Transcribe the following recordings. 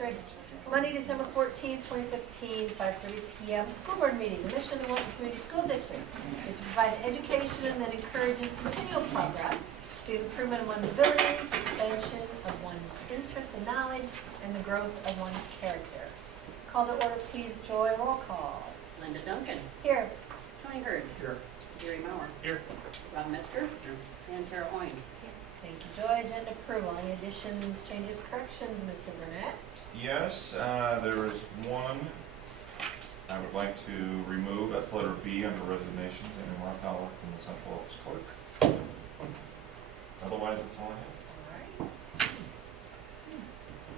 District, Monday, December 14th, 2015, 5:30 p.m. School board meeting. The mission of the Wilton Community School District is to provide education that encourages continual progress, the improvement of one's abilities, expansion of one's interests and knowledge, and the growth of one's character. Call to order, please, Joy. Roll call. Linda Duncan. Here. Tony Hurd. Here. Gary Mauer. Here. Rob Metzger. Here. And Tara Oin. Thank you, Joy. Agenda approval. Any additions, changes, corrections, Mr. Burnett? Yes, there is one I would like to remove. That's letter B under resignations, Amy Markauer from the central office clerk. Otherwise, that's all I have. All right.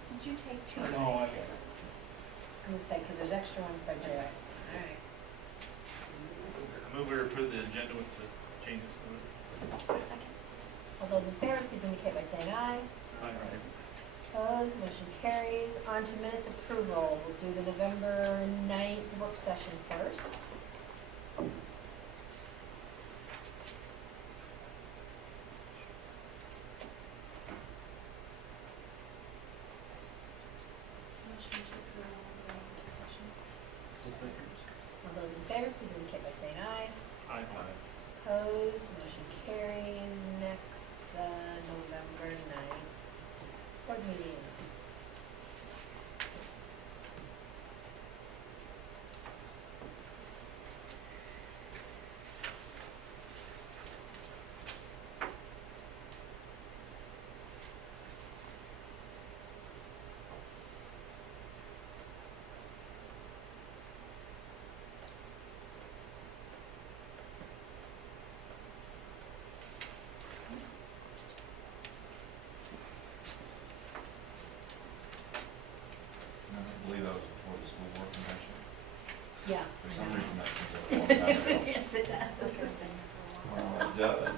Did you take two? No, I got it. I'm gonna say, because there's extra ones by Joy. All right. I move we approve the agenda with the changes. Second. All those in favor, please indicate by saying aye. Aye. Opposed, motion carries. On to minutes approval. We'll do the November 9th work session first. Motion to approve the work session. All those in favor, please indicate by saying aye. Aye. Opposed, motion carries. Next, the November 9th board meeting. And I believe that was before the school board convention. Yeah. For some reason, that seems like a long time ago. Yes, it does. Well, it does.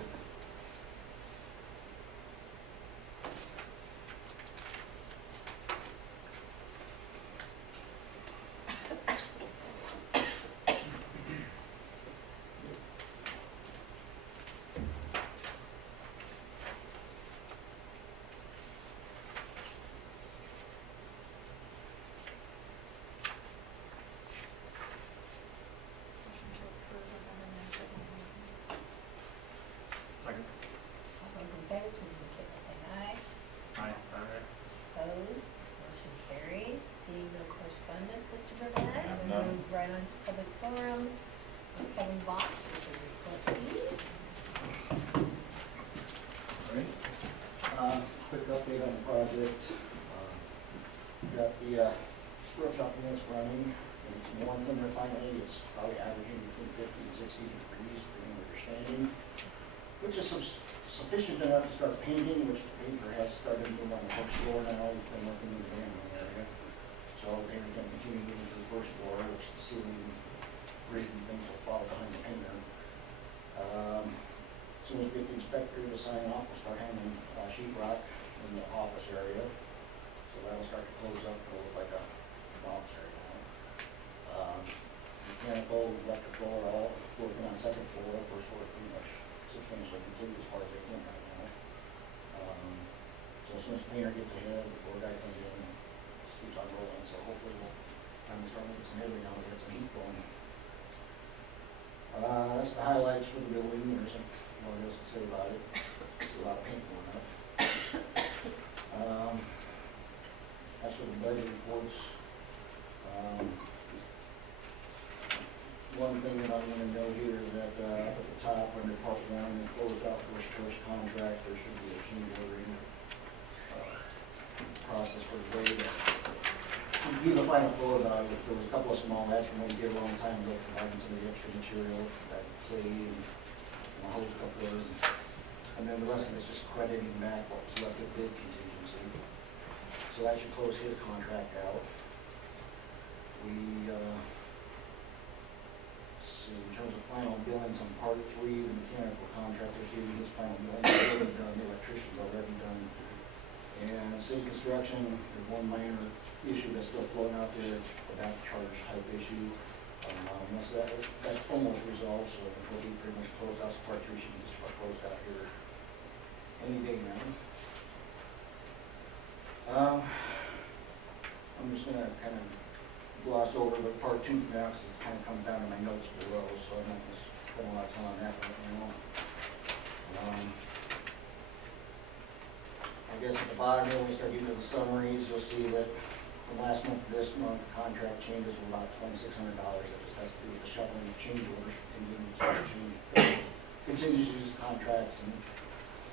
Second. All those in favor, please indicate by saying aye. Aye. Opposed, motion carries. Seeing no correspondence, Mr. Burnett, Have we'll none. move right on to public forum with Kevin Voss, which is report, please. Alright, quick update on the project. Got the roof up units running, and it's warm in there finally, it's probably averaging between 50 and 60 degrees for your understanding, which is sufficient enough to start painting, which the painter has started to move on the first floor now, he's been working in the dining room area. So the painter's going to continue moving to the first floor, which the ceiling, grid and things will fall behind the painter. As soon as we get the inspector to sign off, we'll start hanging sheet rock in the office area. So that'll start to close up to look like an office area now. Mechanical, electrical are all working on second floor, first floor is pretty much substantially complete as far as they can right now. So as soon as the painter gets ahead, the floor guy comes in, just keeps on rolling, so hopefully we'll finally start making some headway now and get some heat going. That's the highlights for the building. There isn't more else to say about it. There's a lot of paint going up. As for the budget reports, one thing that I want to note here is that up at the top, under part one, the closed out first course contract, there should be a change ordering process for the way that we do the final closeout. There was a couple of small ads from what we did a long time ago, providing some of the extra material, that clay and hose couplers, and then the rest of it's just crediting back what was left of bid contingency. So that should close his contract out. We see, in terms of final billings on part 3, the mechanical contractor's doing his final billing, already done, the electrician's already done. And city construction, there's one minor issue that's still floating out there, the back charge type issue. Once that's almost resolved, so it'll be pretty much closed out, so part 3 should be just about closed out here any day now. On just gonna kind of gloss over the part two for now, because it kind of comes down to my notes below, so I'm not gonna spend a lot of time on that right now. I guess at the bottom here, when we start getting to the summaries, you'll see that from last month to this month, the contract changes were about $2,600. That just has to do with the shuffling of change orders and contingencies, contracts, and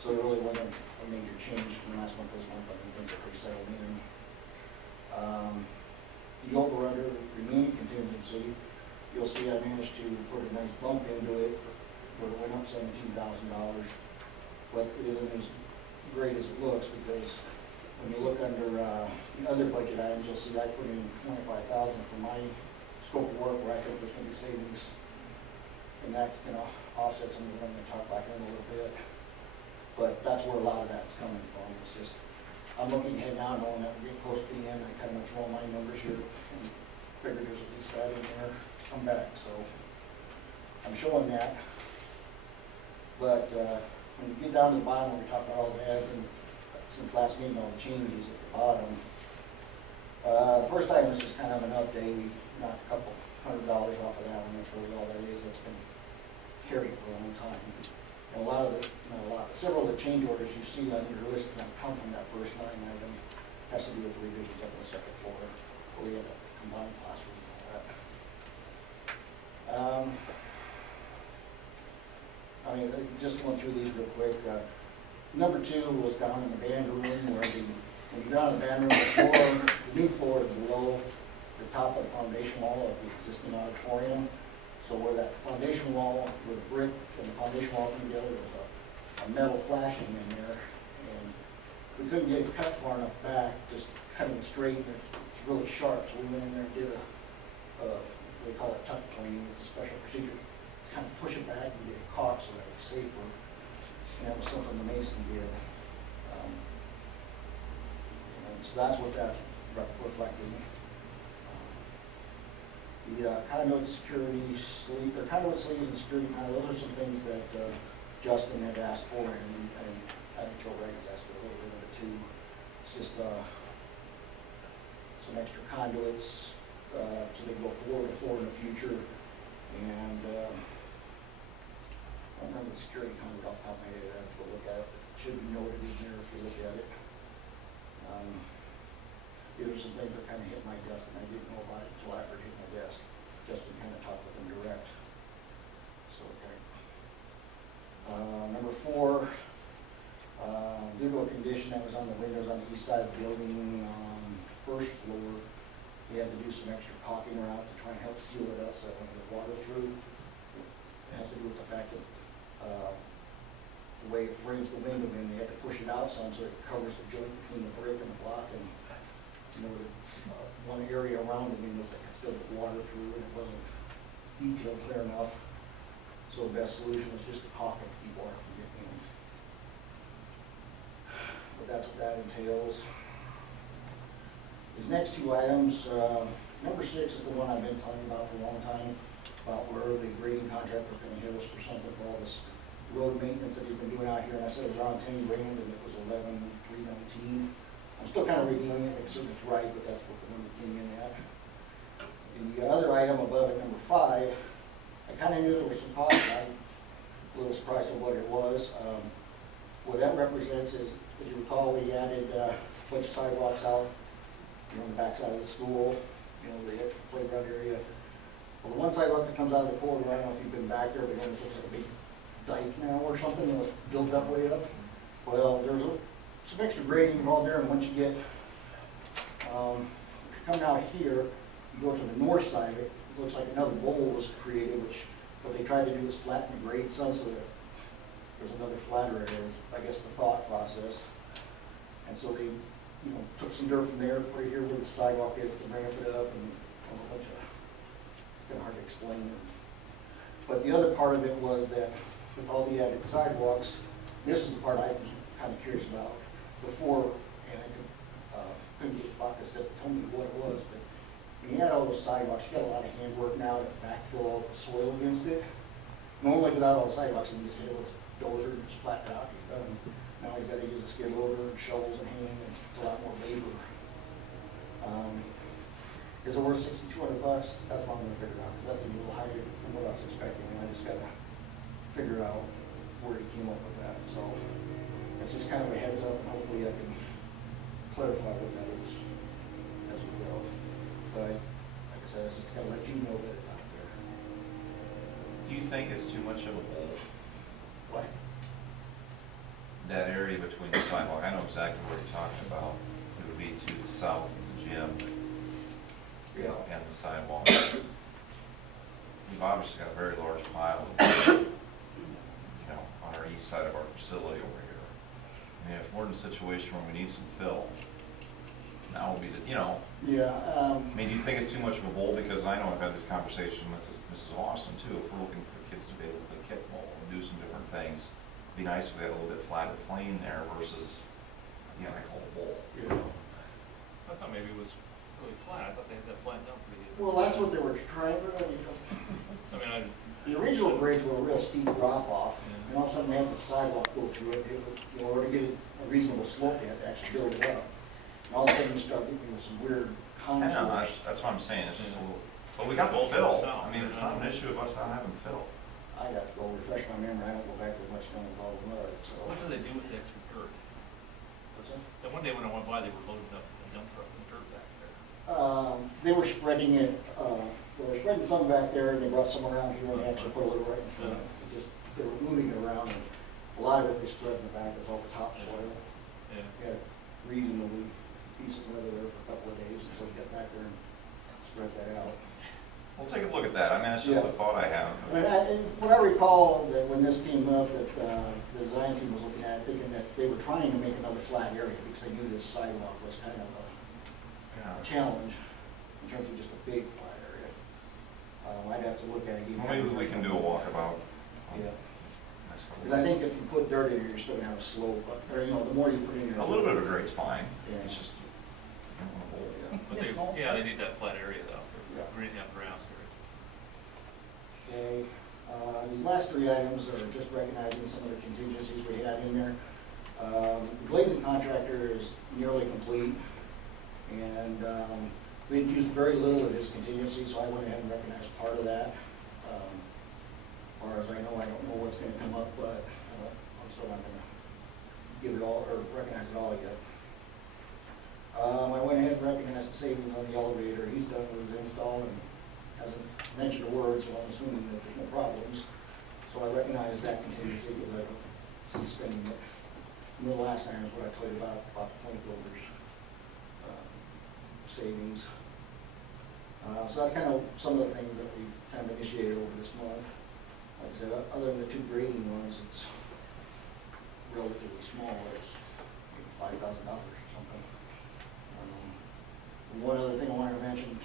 so there really wasn't a major change from last month to this month. I think things are pretty settled in. The over/under remaining contingency, you'll see I managed to put a nice bump into it where it went up $17,000, but it isn't as great as it looks, because when you look under the other budget items, you'll see I put in $25,000 for my scope of work where I think there's going to be savings, and that's going to offset some of what I'm going to talk about here in a little bit. But that's where a lot of that's coming from. It's just, I'm looking ahead now, knowing that we're getting close to the end. I kind of went through all my numbers here and figured there's at least that in there to come back. So I'm showing that. But when you get down to the bottom, where we talk about all the ads, and since last meeting, all the changes at the bottom, the first item is just kind of an update. We knocked a couple $100 off of that one. That's really all that is. That's been carried for a long time. And a lot of the, not a lot, but several of the change orders you see on your list that come from that first line item has to do with the revisions up on the second floor, where we had a combined classroom and all that. I mean, just going through these real quick. Number 2 was down in the band room, where when you're down in the band room, the new floor is below the top of the foundation wall of the existing auditorium. So where that foundation wall, where the brick and the foundation wall came together, there was a metal flashing in there, and we couldn't get it cut far enough back, just cutting it straight, and it's really sharp, so we went in there and did what they call a tuck plane. It's a special procedure, kind of push it back and get it caulked so that it's safer, and that was something the mason did. So that's what that's reflecting. The conduit security sleeve, or conduit sleeves and security conduit, those are some things that Justin had asked for, and I think Joe Wright has asked for a little bit of it too. It's just some extra conduits so they go floor to floor in the future. And I don't remember the security conduit off the top of my head. I have to go look at it. It should be noted in here if you look at it. These are some things that kind of hit my desk, and I didn't know about it until after it hit my desk. Justin kind of talked with them direct. So, okay. Number 4, due to a condition that was on the windows on the east side of the building, first floor, we had to do some extra caulking around to try and help seal it up so that when the water through. It has to do with the fact that the way it frames the window, and they had to push it out some so it covers the joint between the brick and the block, and one area around the windows that could still get water through, and it wasn't detailed clear enough. So the best solution was just to caulk it to keep water from getting in. But that's what that entails. These next 2 items, number 6 is the one I've been talking about for a long time, about where the grading contract was going to hit us for something for all this road maintenance that he's been doing out here. And I said it was around 10 grand, and it was 11,319. I'm still kind of reviewing it, make sure it's right, but that's what the number came in at. The other item above it, number 5, I kind of knew there was some cost. I'm a little surprised at what it was. What that represents is, as you recall, we added a bunch of sidewalks out, on the back side of the school, the extra playground area. Well, the one sidewalk that comes out of the corridor, I don't know if you've been back there, but it looks like a big dike now or something, it was built up way up. Well, there's some extra grading involved there, and once you get, if you come out here, you go to the north side, it looks like another bowl was created, which what they tried to do is flatten the grade some so that there's another flatter area, is, I guess, the thought process. And so they, took some dirt from there, put it here where the sidewalk is to ramp it up, and a bunch of, it's kind of hard to explain. But the other part of it was that with all the added sidewalks, this is the part I was kind of curious about before, and I couldn't get Bacchus to tell me what it was, but when you had all those sidewalks, you got a lot of handwork now to backfill all the soil against it. Normally without all the sidewalks, you just hit it with a dozer and just flatten it out, he's done. Now he's got to use a skid loader and shovels and hand, and it's a lot more labor. Is it worth $6,200? That's what I'm gonna figure out, because that's a little higher from what I was expecting, and I just gotta figure out where he came up with that, so it's just kind of a heads up, and hopefully I can clarify what that is as we go. But like I said, it's just gotta let you know that it's out there. Do you think it's too much of a bowl? What? That area between the sidewalk, I know exactly what you're talking about. It would be to the south of the gym Yeah. and the sidewalk. We've obviously got a very large pile of, on our east side of our facility over here. I mean, if we're in a situation where we need some fill, now will be the, Yeah, I mean, do you think it's too much of a bowl? Because I know I've had this conversation with Mrs. Austin too. If we're looking for kids to be able to play kickball and do some different things, it'd be nice if we had a little bit flatter plane there versus, I call it a bowl. yeah. I thought maybe it was really flat. I thought they had that flattened out pretty good. Well, that's what they were trying to, I mean, the original grades were a real steep drop off, Yeah. and all of a sudden they had the sidewalk go through it, in order to get a reasonable slope, they had to actually build it up. And all of a sudden you start getting into some weird I know, contours. that's what I'm saying, it's just a Yeah. little, but we got the Both fill. south, I mean, it's not an issue of us not having fill. I got to go refresh my memory, I don't go back as much down with all the mud, so. what do they do with the extra dirt? What's that? That one day when I went by, they were loading up a dump truck with dirt back there. They were spreading it, they were spreading some back there, and they brought some around here, and they actually put a little right in front. They were moving it around, and a lot of it they spread in the back, it's all the topsoil. Yeah. We had reasonably decent weather there for a couple of days, and so we got back there and spread that out. We'll take a look at that, I mean, it's just a Yeah. thought I have. And what I recall, that when this came up, that the design team was looking at, it, thinking that they were trying to make another flat area, because they knew this sidewalk was kind of a challenge in terms of just a big flat area. I'd have to look at it again. Well, maybe we can do a walkabout. Yeah, Next couple because I of think if you put dirt in here, you're still gonna have a slope, or, the more you put in days. here. A little bit of a grade's fine, Yeah. it's just, I don't want a bowl. But they, yeah, they need that flat area though, Yeah. for greening up grass area. Okay, these last three items are just recognizing some of the contingencies we had in there. The glazing contractor is nearly complete, and we had used very little of his contingency, so I went ahead and recognized part of that. As far as I know, I don't know what's gonna come up, but I'm still not gonna give it all, or recognize it all yet. I went ahead and recognized the savings on the elevator. He's done with his install and hasn't mentioned a word, so I'm assuming that there's no problems. So I recognize that contingency because I don't see spending it. And the last time is what I told you about the point builders savings. So that's kind of some of the things that we've kind of initiated over this month. Like I said, other than the two grading ones, it's relatively small. It's maybe $5,000 or something. One other thing I wanted to mention,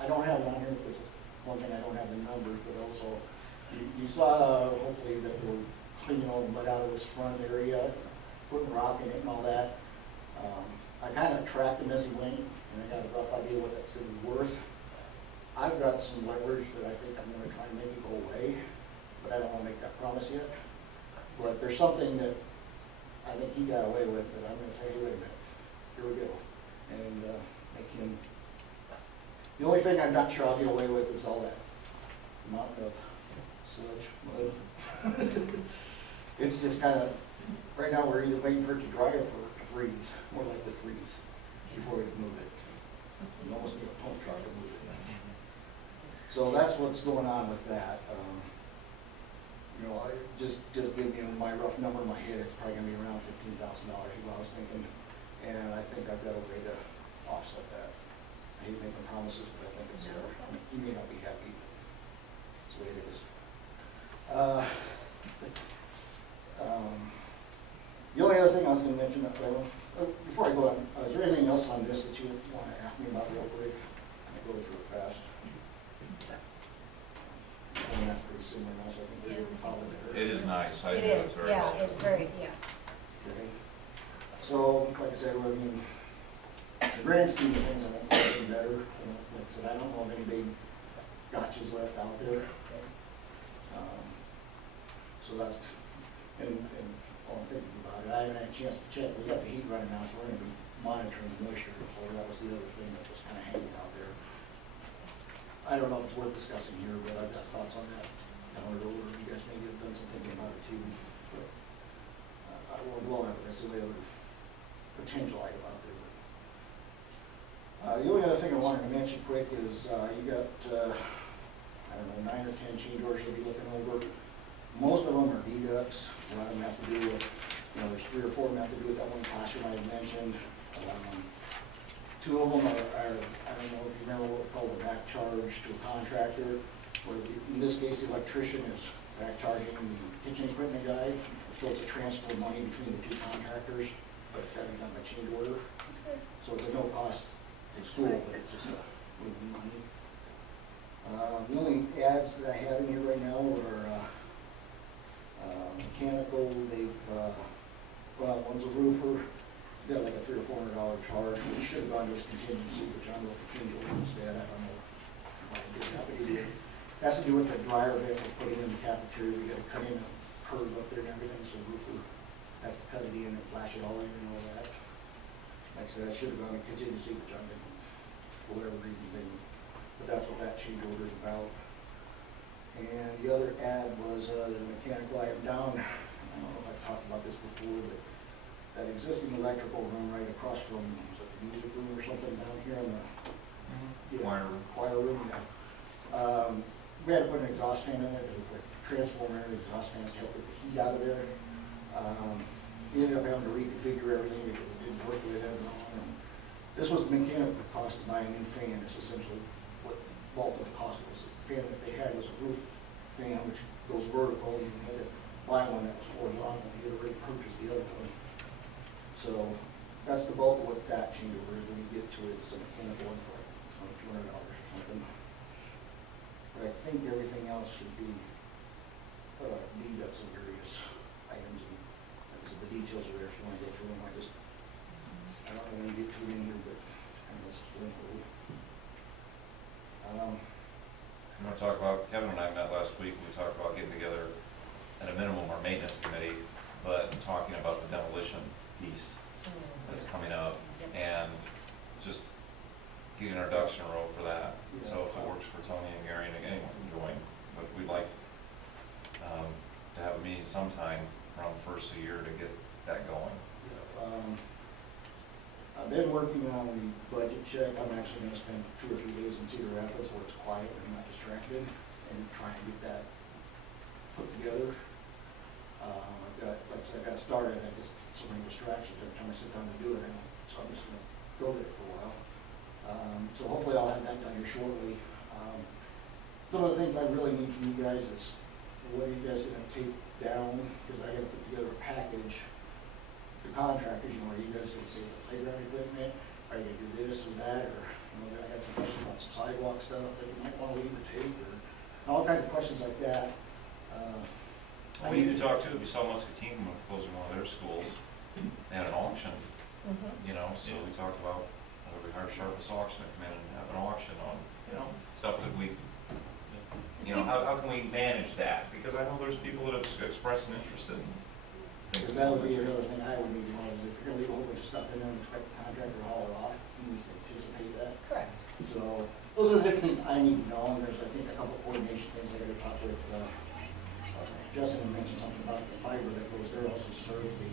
I don't have it on here because one thing, I don't have the numbers, but also you saw hopefully that we're cleaning all the mud out of this front area, putting rock in it and all that. I kind of tracked them as he went, and I got a rough idea what that's going to be worth. I've got some leverage that I think I'm going to try and make it go away, but I don't want to make that promise yet. But there's something that I think he got away with that I'm going to say, hey, wait a minute, here we go. And make him, the only thing I'm not sure I'll get away with is all that mountain of sludge, mud. It's just kind of, right now, we're either waiting for it to dry or for it to freeze, more likely freeze, before we can move it. You almost need a pump truck to move it. So that's what's going on with that. I just give you my rough number in my head, it's probably gonna be around $15,000 is what I was thinking. And I think I've got a way to offset that. I hate making promises, but I think it's there. You may not be happy. That's the way it is. The only other thing I was gonna mention, before I go on, is there anything else on this that you want to ask me about real quick? I'll go through it fast. And that's pretty similar, also, I think we're gonna follow it. It is nice, I It think it's is, very yeah, well. it's very, yeah. Okay. So, like I said, the grand scheme of things, I think it's getting better. Like I said, I don't know of any big gotchas left out there. So that's, and while I'm thinking about it, I haven't had a chance to check. We got the heat running now, so we're gonna be monitoring the moisture before. That was the other thing that was kind of hanging out there. So worth discussing here, but I've got thoughts on that down the road, or you guys maybe have done some thinking about it too. But I won't blow it, that's the way I would potential item out there. The only other thing I wanted to mention quick is, you got, I don't know, 9 or 10 change orders you'll be looking over. Most of them are deducts. A lot of them have to do with, there's 3 or 4 of them have to do with that one classroom I had mentioned. 2 of them are, I don't know if you remember what we called a back charge to a contractor, where in this case, the electrician is back charging the kitchen equipment guy. So it's a transfer of money between the 2 contractors, but it's got to be done by change order. Okay. So it's a no cost to school, but it's just a moving money. The only ads that I have in here right now are mechanical. They've, well, one's a roofer. He's got like a $300 or $400 charge. We should have gone to his contingency, which I'm going to change over instead. I don't know why I did that, but he did. It has to do with the dryer vent we're putting in the cafeteria. We got to cut in a curve up there and everything, so the roofer has to cut it in and flash it all in and all that. Like I said, I should have gone to contingency, which I'm in, for whatever reason, didn't. But that's what that change order is about. And the other ad was the mechanical item down. I don't know if I've talked about this before, but that existing electrical room right across from, was it the music room or something down here in the Choir room. Choir room, yeah. We had to put an exhaust fan in it, it was like transformer and exhaust fans to help get the heat out of there. We ended up having to reconfigure everything because it didn't work the way it had been on. And this was the mechanical cost to buy a new fan. It's essentially what the bulk of the cost was. The fan that they had was a roof fan, which goes vertical, and you had to buy one that was horizontal. You had already purchased the other one. So that's the bulk of what that change order is. When you get to it, it's a mechanical one for like $200 or something. But I think everything else should be deducts and various items, and like I said, the details are there if you want to go through them. I don't want to get too in here, but kind of let's explain a little. I'm going to talk about, Kevin and I met last week, we talked about getting together at a minimum our maintenance committee, but talking about the demolition piece that's coming up, and just getting our ducks in a row for that. So if it works for Tony and Gary and anyone can join, but we'd like to have a meeting sometime around the first of the year to get that going. I've been working on the budget check. I'm actually going to spend 2 or 3 days in Cedar Rapids where it's quiet and I'm not distracted, and try and get that put together. I've got, like I said, I got started. I just so many distractions every time I sit down to do it. So I'm just going to go there for a while. So hopefully I'll have that done here shortly. Some of the things I really need from you guys is what are you guys going to take down? Because I got to put together a package for contractors. Are you guys going to say the playground equipment? Are you going to do this or that? Or I got some questions about some sidewalk stuff that you might want to leave or take, or all kinds of questions like that. We need to talk too, we saw Muscatine closing one of their schools, they had an auction, so we talked about whether we hire Sharpest Auction to come in and have an auction on, stuff that we, how can we manage that? Because I know there's people that have expressed an interest in things. Because that would be another thing I would need to know, is if you're going to leave a whole bunch of stuff in there and expect the contractor to haul it off, you need to anticipate that. Correct. So those are the different things I need to know, and there's, I think, a couple of coordination things I got to talk with. Justin mentioned something about the fiber that goes there also serves the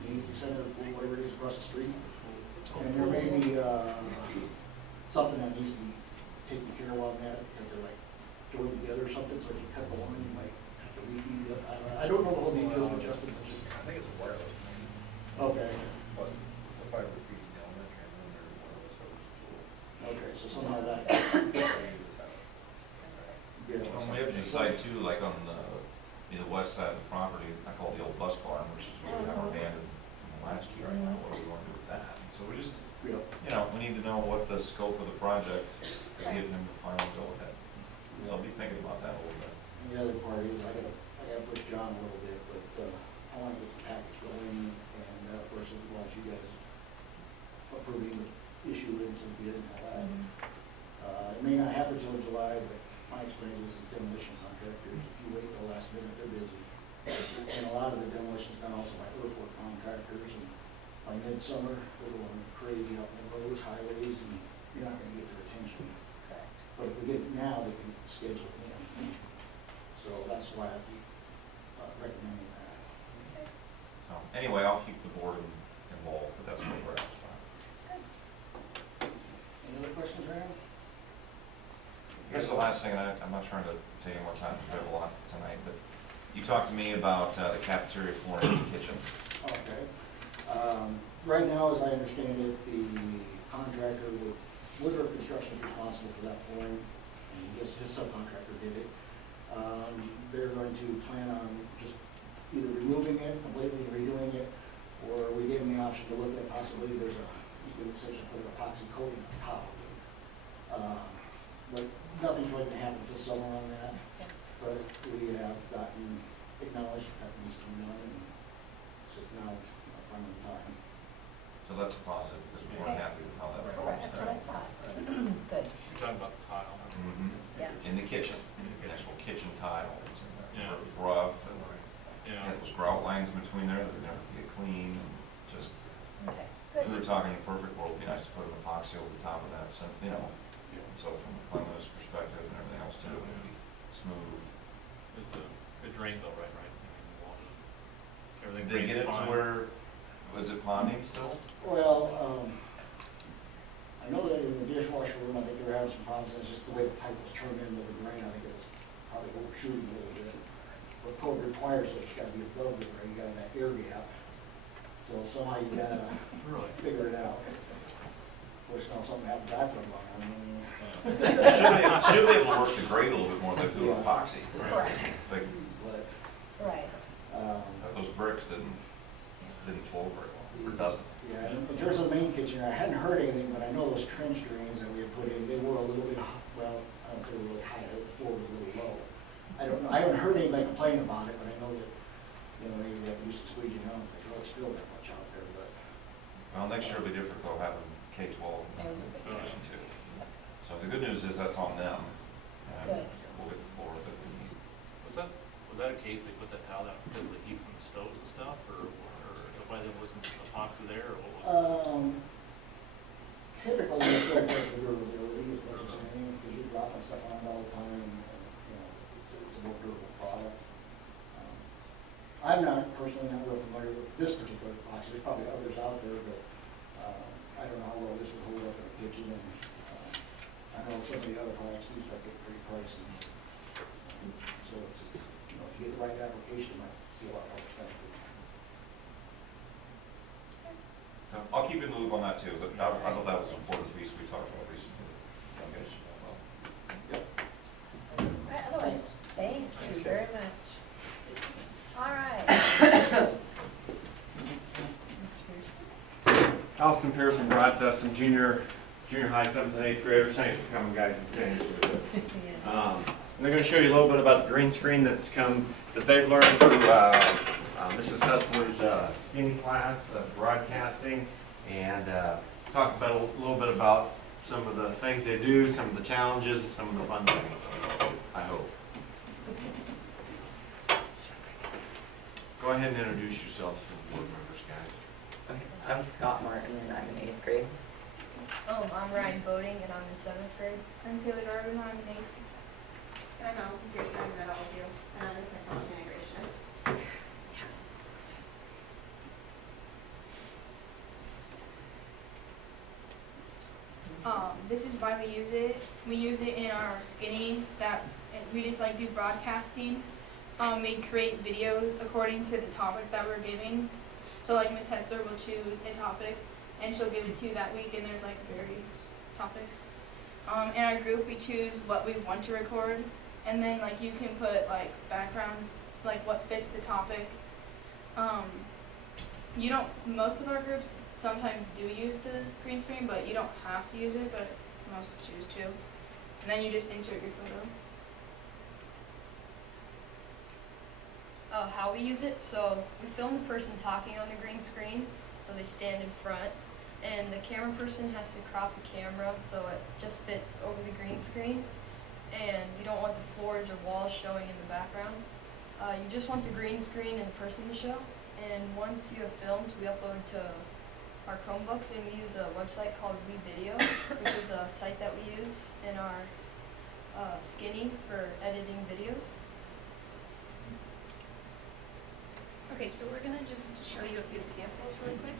community center, or whatever it is, across the street. And there may be something that needs to be taken care of on that, because they're like joined together or something, so if you cut the one, you might have to refeed it. I don't know the whole details, but Justin mentioned. I think it's a wireless thing, Okay, but the fiber feeds the elementary, and then there's wireless over to school. okay, so somehow that, They use that. yeah. We have to decide too, like on the west side of the property, I call it the old bus barn, which is where we have our abandoned latchkey right now, what do we want to do with that? And so we just, Yeah. we need to know what the scope of the project, to give them the final go-ahead. So I'll be thinking about that a little bit. And the other part is, I gotta push John a little bit, but, I wanna get the package going, and, of course, as long as you guys approving the issue and some bid and all that. It may not happen till July, but my experience is demolition contractors, if you wait till the last minute, they're busy. And a lot of the demolition's done also by earthwork contractors, and by midsummer, they're going crazy out in the roads, highways, and you're not gonna get their attention. Correct. But if we get it now, they can schedule, So that's why I keep recommending that. So, anyway, I'll keep the board involved, but that's where we're at. Any other questions, Rand? I guess the last thing, and I'm not trying to take any more time, because we have a lot tonight, but you talked to me about the cafeteria floor in the kitchen. Okay. Right now, as I understand it, the contractor with Woodruff Construction is responsible for that flooring, and his subcontractor did it. They're going to plan on just either removing it, completely redoing it, or we gave them the option to look at possibly there's you could essentially put an epoxy coating on top of it. But nothing's really gonna happen until summer on that, but we have gotten acknowledged that needs to be done, and it's just now finding time. So that's a positive, because we weren't happy with how that went. Correct, that's what I thought. Good, You're talking about the tile. Mhm. yeah. In the kitchen, the actual kitchen tile, it's in there. Yeah. It was rough, and Yeah. there was grout lines in between there that would never get clean, and just, Okay, we good. were talking in a perfect world, it'd be nice to put an epoxy over the top of that, so, so from a cleanliness perspective and everything else too, it would be smooth. It drained though, right? Water. Everything Did they get it drains to fine. where, was it ponding still? Well, I know that in the dishwasher room, I think they were having some problems, it's just the way the pipe was turned into the drain, I think it was probably overshooting a little bit. But code requires that it's gotta be above the drain, you gotta have that air gap, so somehow you gotta Really? figure it out. Of course, now something happened back from I mean, Should be able to work the grade a little bit more than through Yeah. epoxy. Correct, Like, but, right. those bricks didn't flow very well, or doesn't. yeah, in terms of the main kitchen, I hadn't heard anything, but I know those trench drains that we had put in, they were a little bit, well, I don't think they were really high, the floor was a little low. I haven't heard anybody complain about it, but I know that, maybe we have to do some squeegee out, if they don't spill that much out there, but. Well, next year will be different though, having K-12 in the kitchen too. So the good news is that's on them. And Good. we'll get the floor that we need. Was that a case they put that tile down because of the heat from the stoves and stuff, or why there wasn't epoxy there, or what was it? Typically, you still work for durability, is what I'm saying, because you're dropping stuff on it all the time, and, it's a more durable product. I'm not personally not real familiar with this particular epoxy, there's probably others out there, but, I don't know how well this would hold up in the kitchen, and, I know some of the other products, these are pretty pricey. So, it's, if you get the right application, it might be a lot more expensive. So I'll keep you in the loop on that too, but I thought that was an important piece we talked about recently. Okay. Well, yep. Right, otherwise, thank you very much. All right. Allison Pearson brought some junior high, 7th and 8th graders. Thanks for coming, guys, and staying with us. And they're going to show you a little bit about the green screen that they've learned through Mrs. Hessler's skinny class, broadcasting, and talk about a little bit about some of the things they do, some of the challenges, and some of the fun things, I hope. Go ahead and introduce yourselves to the board members, guys. Okay, I'm Scott Martin and I'm in 8th grade. I'm Ryan Boating and I'm in 7th grade. I'm Taylor Darvin, I'm in 8th. And I'm Allison Pearson, I've met all of you, and I'm a technology integrationist. This is why we use it. We use it in our skinny we just do broadcasting. We create videos according to the topic that we're giving. So Ms. Hessler will choose a topic and she'll give it to you that week, and there's various topics. In our group, we choose what we want to record, and then you can put backgrounds, what fits the topic. Most of our groups sometimes do use the green screen, but you don't have to use it, but most choose to. And then you just insert your photo. How we use it, so we film the person talking on the green screen, so they stand in front, and the camera person has to crop the camera so it just fits over the green screen, and you don't want the floors or walls showing in the background. You just want the green screen and the person to show, and once you have filmed, we upload to our Chromebooks, and we use a website called WeVideo, which is a site that we use in our Skinny for editing videos. Okay, so we're gonna just show you a few examples really quick.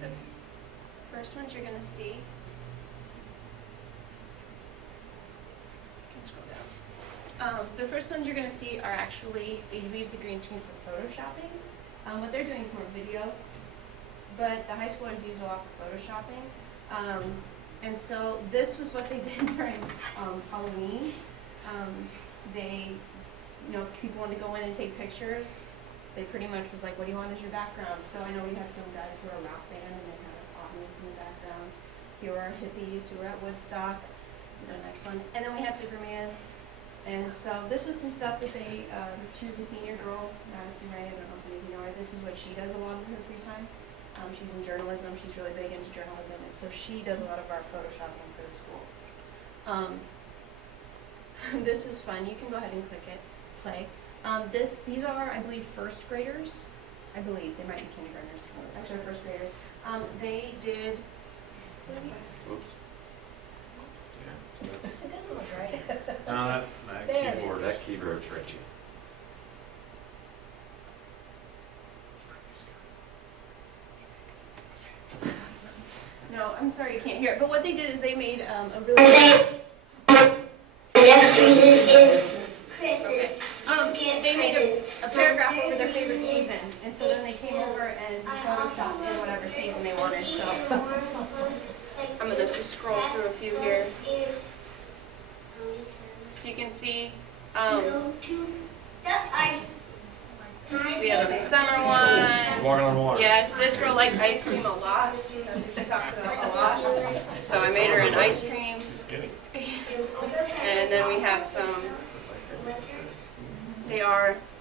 The first ones you're gonna see. You can scroll down. The first ones you're gonna see are actually, they use the green screen for photoshopping. What they're doing is more video, but the high schoolers use a lot for photoshopping. And so this was what they did during Halloween. They, you know, if people wanted to go in and take pictures, they pretty much was like, what do you want as your background? So I know we had some guys who were a rock band and they had a audience in the background. Here were our hippies who were at Woodstock, the next one. And then we had Superman. And so this was some stuff that they, she was a senior girl, Madison Ray, I don't know if any of you know her. This is what she does a lot in her free time. She's in journalism, she's really big into journalism, and so she does a lot of our photoshopping for the school. This is fun, you can go ahead and click it, play. These are, I believe, first graders. I believe, they might be kindergartners, actually first graders. They did, Oops. Yeah, This one's right. that There it keyboard, is. that keyboard tricked you. no, I'm sorry you can't hear it, but what they did is they made a really... The next reason is Christmas. They made a paragraph over their favorite season, and so then they came over and photoshopped in whatever season they wanted, so... I'm gonna just scroll through a few here. So you can see, we have some summer ones. Walking on water. Yes, this girl liked ice cream a lot. That's what she talked about a lot. So I made her an ice cream. Just kidding. And then we had some,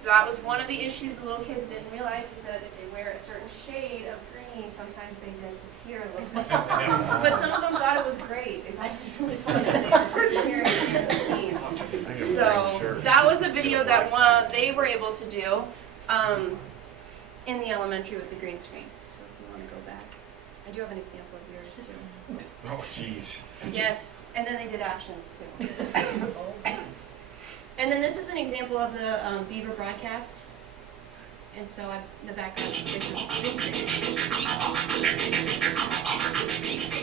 that was one of the issues the little kids didn't realize is that if they wear a certain shade of green, sometimes they disappear a little bit. But some of them thought it was great. They thought it was really fun that they disappeared in the scene. So that was a video that they were able to do in the elementary with the green screen. So if you want to go back, I do have an example of yours too. Oh, jeez. Yes, and then they did actions too. And then this is an example of the Beaver broadcast. And so the background is green screen. Hey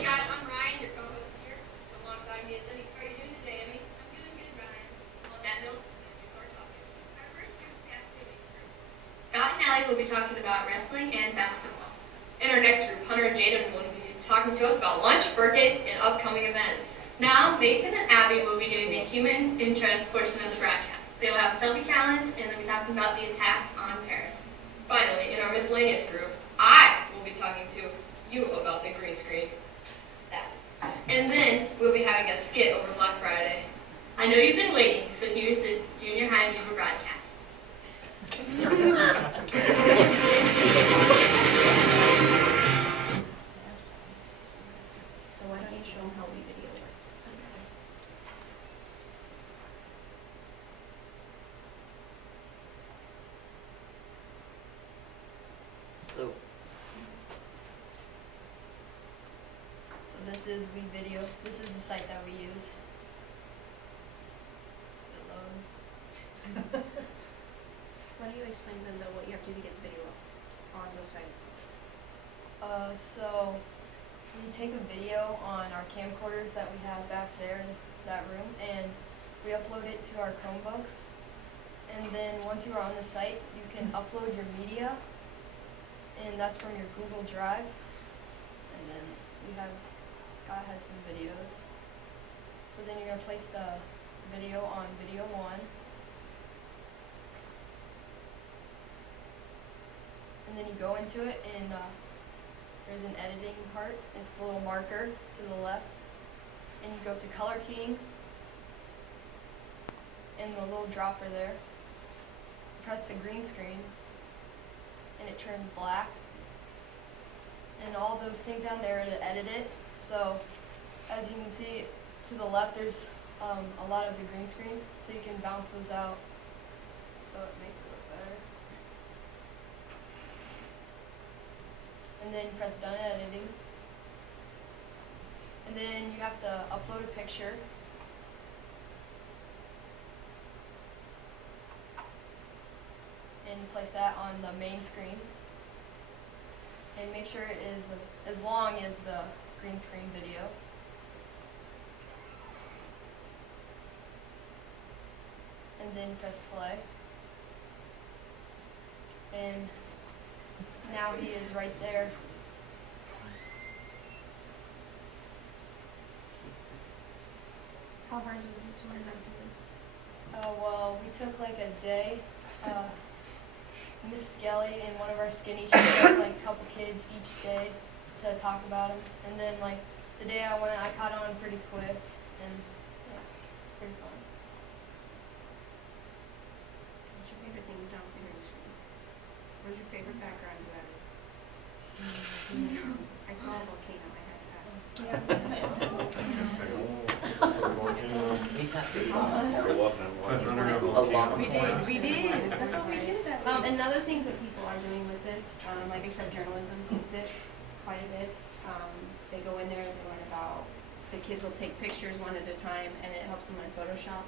guys, I'm Ryan, your co-host here. Alongside me is Emmy. How are you doing today, Emmy? I'm doing good, Ryan. Well, on that note, let's introduce our topics. Our first group activity group. Scott and Allie will be talking about wrestling and basketball. In our next group, Hunter and Jaden will be talking to us about lunch, birthdays, and upcoming events. Now, Mason and Abby will be doing the human interest portion of the broadcast. They will have a selfie challenge, and they'll be talking about the attack on Paris. Finally, in our miscellaneous group, I will be talking to you about the green screen. And then we'll be having a skit over Black Friday. I know you've been waiting, so here's the junior high Beaver broadcast. So why don't you show them how we video works? So this is WeVideo. This is the site that we use. It loads. Why don't you explain to them though what you have to do to get the video on the site? So we take a video on our camcorders that we have back there in that room, and we upload it to our Chromebooks. And then once you are on the site, you can upload your media, and that's from your Google Drive. And then Scott has some videos. So then you're gonna place the video on video 1. And then you go into it, and there's an editing part. It's the little marker to the left. And you go to color keying, and the little dropper there. Press the green screen, and it turns black. And all those things down there to edit it. So, as you can see, to the left there's a lot of the green screen, so you can bounce those out, so it makes it look better. And then press done editing. And then you have to upload a picture. And place that on the main screen. And make sure it is as long as the green screen video. And then press play. And now he is right there. How hard is it to learn how to do this? Well, we took like a day. Miss Skelly and one of our skinny, she took like a couple kids each day to talk about him. And then like the day I went, I caught on pretty quick, and yeah, pretty fun. What's your favorite thing you've done with the green screen? Where's your favorite background you added? I saw a volcano, I had to ask. We did. That's what we did that week. And other things that people are doing with this, like I said, journalism's used it quite a bit. They go in there and they learn about, the kids will take pictures one at a time, and it helps them learn Photoshop.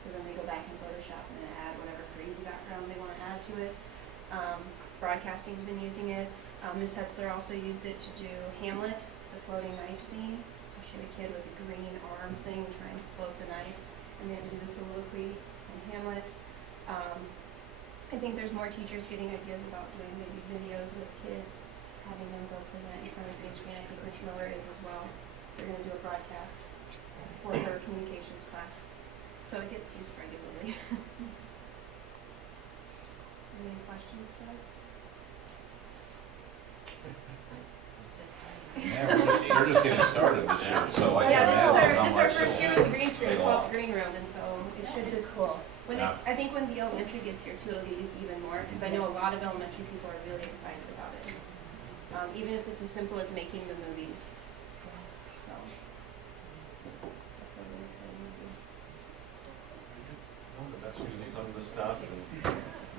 So then they go back in Photoshop and then add whatever crazy background they want to add to it. Broadcasting's been using it. Miss Hetzler also used it to do Hamlet, the floating knife scene. So she had a kid with a green arm thing trying to float the knife, and they had to do the soliloquy in Hamlet. I think there's more teachers getting ideas about doing maybe videos with kids, having them go present in front of green screen. I think Miss Miller is as well. They're going to do a broadcast for her communications class. So it gets used regularly. Any questions, guys? Yeah, we're just getting started this year, so I Yeah, can this imagine is how our much first year with the green screen, take we call off. it the green room, and so it should This is just, cool. Yeah. I think when the elementary gets here too, it'll get used even more, because I know a lot of elementary people are really excited about it. Even if it's as simple as making the movies. So, that's a really exciting movie. Well, but that's usually some of the stuff, and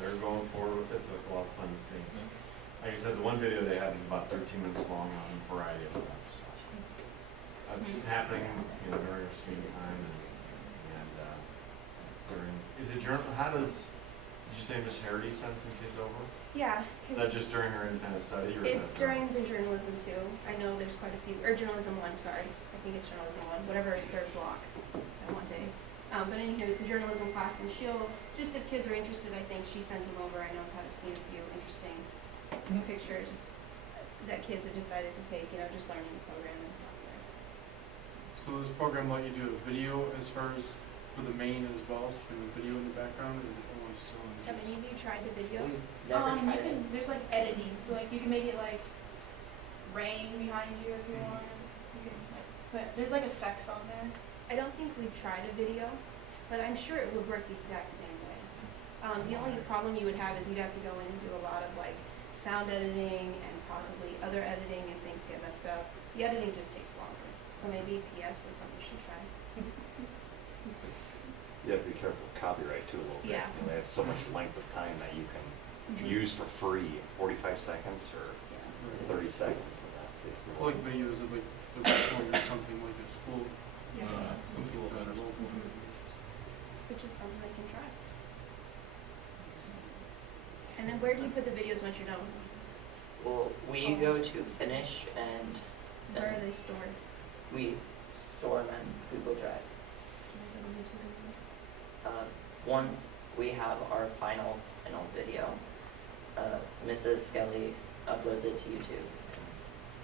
they're going forward with it, so it's a lot of fun to see. Like I said, the one video they had is about 13 minutes long on a variety of stuff, so. That's happening, during our student time, and during, is it journal, did you say Miss Harity sent some kids over? Yeah, Is that just during her independent study, or is it's that during the journalism too. I know there's quite a few, or journalism one, sorry. I think it's journalism one, whatever is third block that one day. But in here, it's a journalism class, and she'll, just if kids are interested, I think she sends them over. I know I've seen a few interesting pictures that kids have decided to take, just learning the program and software. So this program let you do a video as far as for the main as well, so you can video in the background, or only still in Have any of you tried the video? We've never You tried it. can, there's like editing, so like you can make it like rain behind you if you want. You can put, there's like effects on there. I don't think we've tried a video, but I'm sure it would work the exact same way. The only problem you would have is you'd have to go in and do a lot of like sound editing and possibly other editing if things get messed up. The editing just takes longer. So maybe PS, that's something you should try. You have to be careful with copyright too a little bit. Yeah. They have so much length of time that you can use for free, 45 seconds or 30 seconds, and that's it. Or like videos of like the wrestling or something, like a school, Yeah. something like that. Which is something they can try. And then where do you put the videos once you're done with them? Well, we go to finish, and Where are they stored? we store them in Google Drive. Do you have them on YouTube? Once we have our final video, Mrs. Skelly uploads it to YouTube.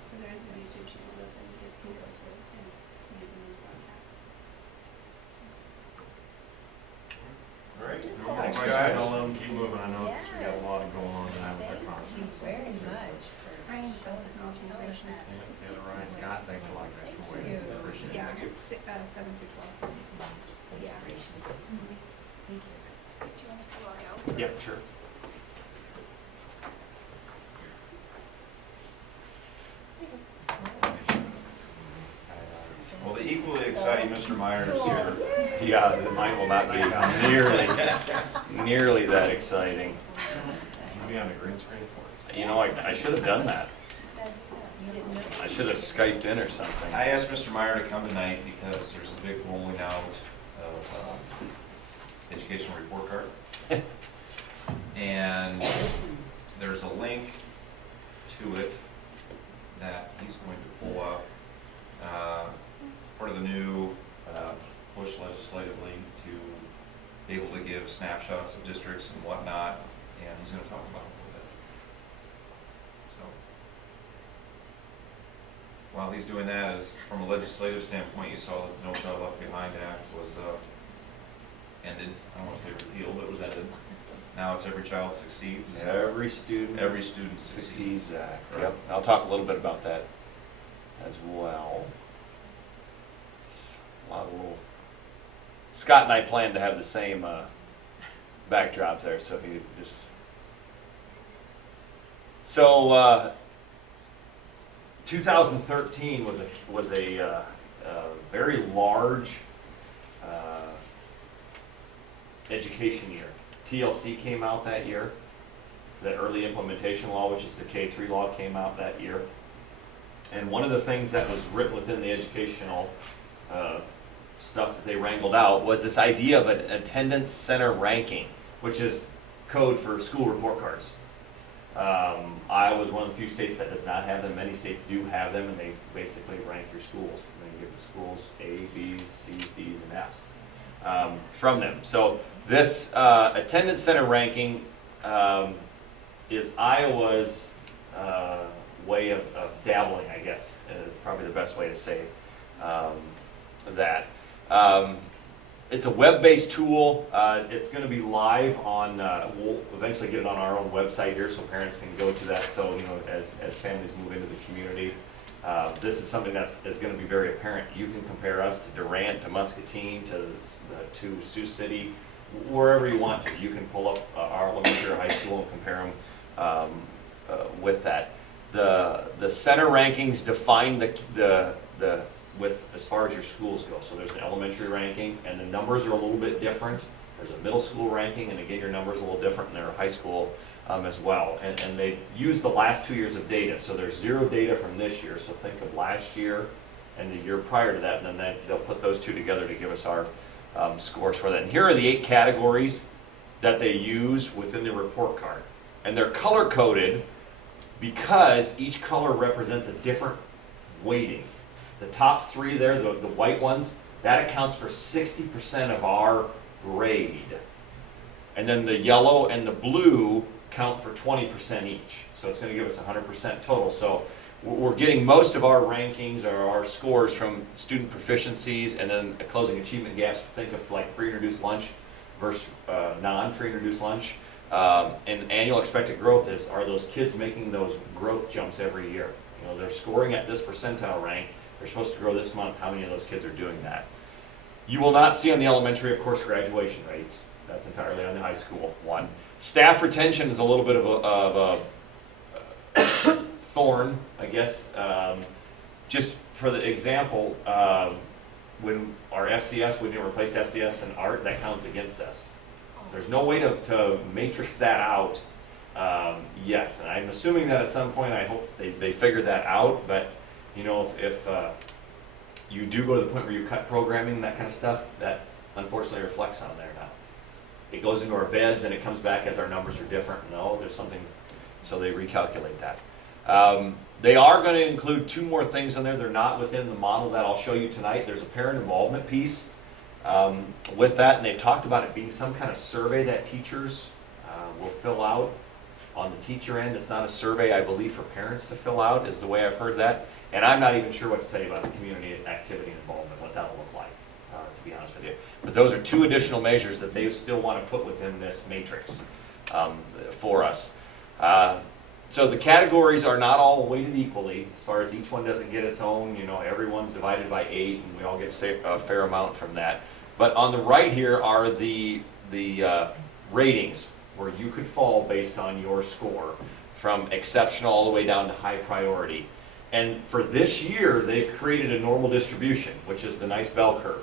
So there is a YouTube channel that then kids can go to and view the news broadcasts. All right, Wonderful. thanks, Questions, guys. I'll keep moving, I know we got a lot going on tonight with our Thank conference. you very much for I am showing us technology all of innovations. that. Taylor, Ryan, Scott, thanks a lot guys for waiting, Thank you. appreciate it. Yeah, it's 7 through 12. Yeah. Thank you. Do you want us to log out? Yeah, sure. Well, the equally exciting Mr. Myers is here. Yeah, mine will not be nearly that exciting. You'll be on the green screen for us. I should have done that. I should have Skyped in or something. I asked Mr. Meyer to come tonight because there's a big rolling out of educational report card. And there's a link to it that he's going to pull up. It's part of the new push legislatively to be able to give snapshots of districts and whatnot, and he's going to talk about it a little bit. So, while he's doing that, as from a legislative standpoint, you saw that the No Child Left Behind Act was ended. I don't want to say repealed, but it was ended. Now it's Every Child Succeeds. Every student succeeds Act. Right. Yep. I'll talk a little bit about that as well. A lot of little. Scott and I plan to have the same backdrops there, so if you just. So 2013 was a very large education year. TLC came out that year. The early implementation law, which is the K-3 law, came out that year. And one of the things that was written within the educational stuff that they wrangled out was this idea of an attendance center ranking, which is code for school report cards. Iowa is one of the few states that does not have them. Many states do have them, and they basically rank your schools. And they give the schools A, B's, C's, D's, and F's from them. So this attendance center ranking is Iowa's way of dabbling, I guess, is probably the best way to say that. It's a web-based tool. It's going to be live on, we'll eventually get it on our own website here so parents can go to that. So, you know, as families move into the community, this is something that's going to be very apparent. You can compare us to Durant, to Muscatine, to Sioux City, wherever you want to. You can pull up our elementary or high school and compare them with that. The center rankings define the with as far as your schools go. So there's an elementary ranking, and the numbers are a little bit different. There's a middle school ranking, and again, your numbers are a little different in their high school as well. And they use the last 2 years of data. So there's zero data from this year. So think of last year and the year prior to that, and then they'll put those two together to give us our scores for that. And here are the 8 categories that they use within the report card. And they're color-coded because each color represents a different weighting. The top 3 there, the white ones, that accounts for 60% of our grade. And then the yellow and the blue count for 20% each. So it's going to give us 100% total. So we're getting most of our rankings or our scores from student proficiencies and then closing achievement gaps. Think of like free introduced lunch versus non-free introduced lunch. And annual expected growth are those kids making those growth jumps every year. You know, they're scoring at this percentile rank. They're supposed to grow this month. How many of those kids are doing that? You will not see on the elementary, of course, graduation rates. That's entirely on the high school one. Staff retention is a little bit of a thorn, I guess. Just for the example, when our FCS, we didn't replace FCS and art, that counts against us. There's no way to matrix that out yet. And I'm assuming that at some point, I hope they figure that out. But you know, if you do go to the point where you cut programming and that kind of stuff, that unfortunately reflects on there now. It goes into our beds and it comes back as our numbers are different. No, there's something, so they recalculate that. They are going to include 2 more things in there. They're not within the model that I'll show you tonight. There's a parent involvement piece with that, and they've talked about it being some kind of survey that teachers will fill out on the teacher end. It's not a survey, I believe, for parents to fill out, is the way I've heard that. And I'm not even sure what to tell you about the community activity involvement, what that will look like, to be honest with you. But those are 2 additional measures that they still want to put within this matrix for us. So the categories are not all weighted equally, as far as each one doesn't get its own. You know, everyone's divided by 8, and we all get a fair amount from that. But on the right here are the ratings, where you could fall based on your score, from exceptional all the way down to high priority. And for this year, they've created a normal distribution, which is the nice bell curve.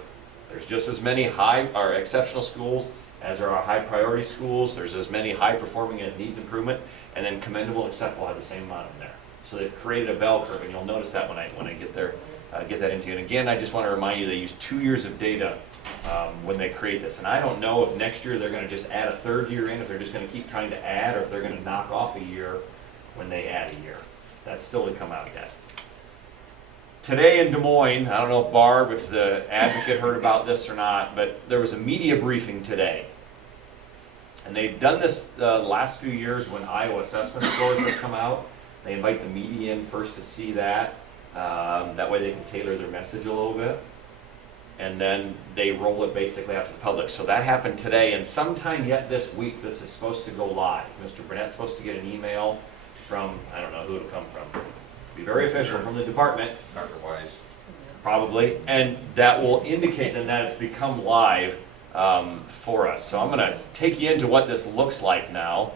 There's just as many high or exceptional schools as there are high priority schools. There's as many high performing as needs improvement, and then commendable and acceptable have the same amount in there. So they've created a bell curve, and you'll notice that when I get there, get that into you. And again, I just want to remind you, they use 2 years of data when they create this. And I don't know if next year they're going to just add a third year in, if they're just going to keep trying to add, or if they're going to knock off a year when they add a year. That's still to come out yet. Today in Des Moines, I don't know if Barb, if the Advocate heard about this or not, but there was a media briefing today. And they've done this the last few years when Iowa assessment scores have come out. They invite the media in first to see that. That way they can tailor their message a little bit. And then they roll it basically out to the public. So that happened today, and sometime yet this week this is supposed to go live. Mr. Burnett's supposed to get an email from, I don't know who it'll come from. Be very official from the department. Dr. Wise. Probably, and that will indicate then that it's become live for us. So I'm going to take you into what this looks like now.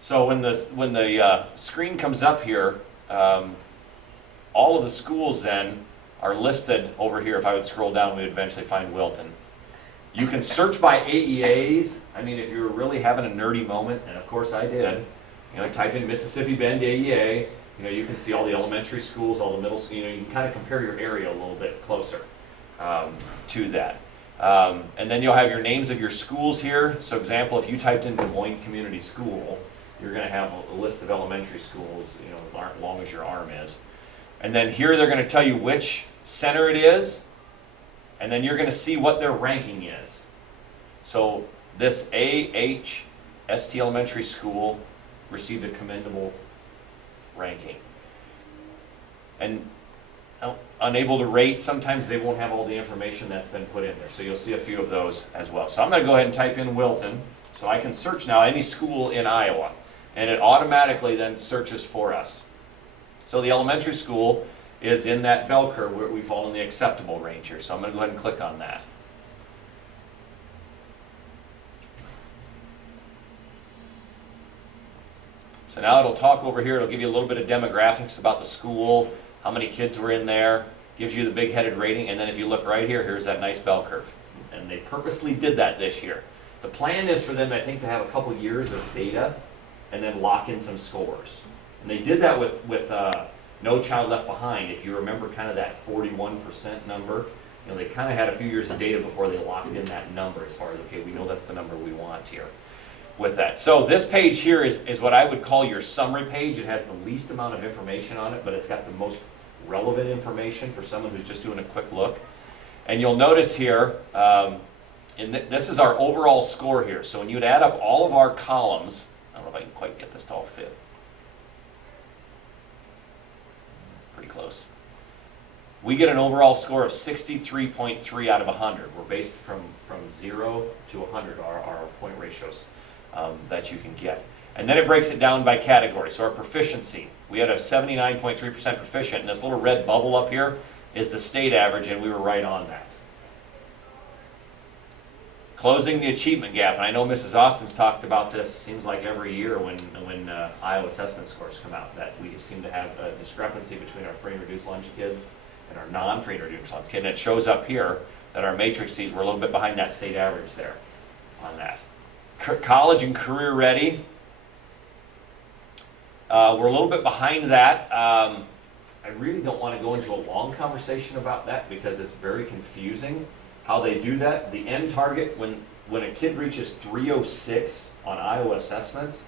So when the screen comes up here, all of the schools then are listed over here. If I would scroll down, we would eventually find Wilton. You can search by AEAs. I mean, if you're really having a nerdy moment, and of course I did, type in Mississippi Bend AEA, you can see all the elementary schools, all the middle schools, you can kind of compare your area a little bit closer to that. And then you'll have your names of your schools here. So example, if you typed in Des Moines Community School, you're going to have a list of elementary schools, as long as your arm is. And then here they're going to tell you which center it is, and then you're going to see what their ranking is. So this AHST Elementary School received a commendable ranking. And unable to rate, sometimes they won't have all the information that's been put in there. So you'll see a few of those as well. So I'm going to go ahead and type in Wilton. So I can search now any school in Iowa. And it automatically then searches for us. So the elementary school is in that bell curve where we fall in the acceptable range here. So I'm going to go ahead and click on that. So now it'll talk over here. It'll give you a little bit of demographics about the school, how many kids were in there, gives you the big-headed rating, and then if you look right here, here's that nice bell curve. And they purposely did that this year. The plan is for them, I think, to have a couple years of data and then lock in some scores. And they did that with No Child Left Behind. If you remember kind of that 41% number, they kind of had a few years of data before they locked in that number as far as, okay, we know that's the number we want here with that. So this page here is what I would call your summary page. It has the least amount of information on it, but it's got the most relevant information for someone who's just doing a quick look. And you'll notice here, this is our overall score here. So when you'd add up all of our columns, I don't know if I can quite get this to all fit. Pretty close. We get an overall score of 63.3 out of 100. We're based from 0 to 100, our point ratios that you can get. And then it breaks it down by category. So our proficiency, we had a 79.3% proficient, and this little red bubble up here is the state average, and we were right on that. Closing the achievement gap, and I know Mrs. Austin's talked about this, seems like every year when Iowa assessment scores come out, that we seem to have a discrepancy between our free and reduced lunch kids and our non-free and reduced lunch kids. And it shows up here that our matrices were a little bit behind that state average there on that. College and career ready, we're a little bit behind that. I really don't want to go into a long conversation about that because it's very confusing how they do that. The end target, when a kid reaches 306 on Iowa assessments,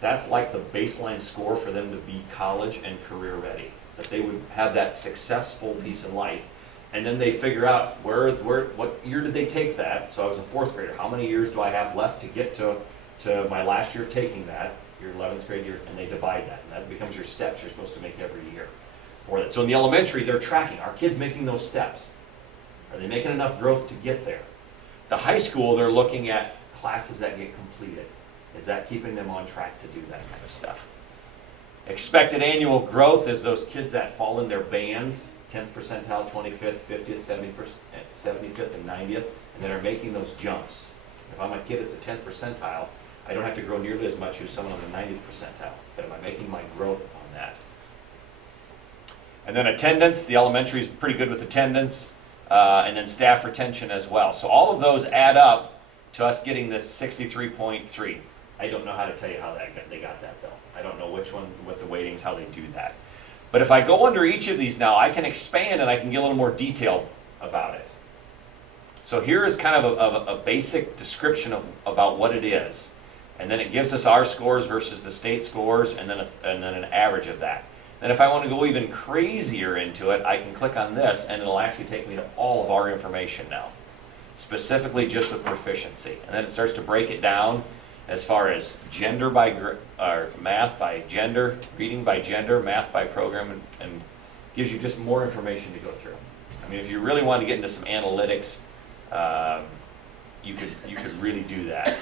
that's like the baseline score for them to be college and career ready, that they would have that successful piece in life. And then they figure out what year did they take that? So I was a 4th grader. How many years do I have left to get to my last year of taking that, your 11th grade year? And they divide that, and that becomes your steps you're supposed to make every year for that. So in the elementary, they're tracking. Are kids making those steps? Are they making enough growth to get there? The high school, they're looking at classes that get completed. Is that keeping them on track to do that kind of stuff? Expected annual growth is those kids that fall in their bands, 10th percentile, 25th, 50th, 75th, and 90th, and then are making those jumps. If I'm a kid that's a 10th percentile, I don't have to grow nearly as much as someone on the 90th percentile, but am I making my growth on that? And then attendance, the elementary is pretty good with attendance, and then staff retention as well. So all of those add up to us getting this 63.3. I don't know how to tell you how they got that though. I don't know which one, what the weightings, how they do that. But if I go under each of these now, I can expand and I can get a little more detail about it. So here is kind of a basic description of about what it is. And then it gives us our scores versus the state scores, and then an average of that. Then if I want to go even crazier into it, I can click on this and it'll actually take me to all of our information now. Specifically just with proficiency. And then it starts to break it down as far as gender by, or math by gender, reading by gender, math by program, and gives you just more information to go through. I mean, if you really want to get into some analytics, you could really do that.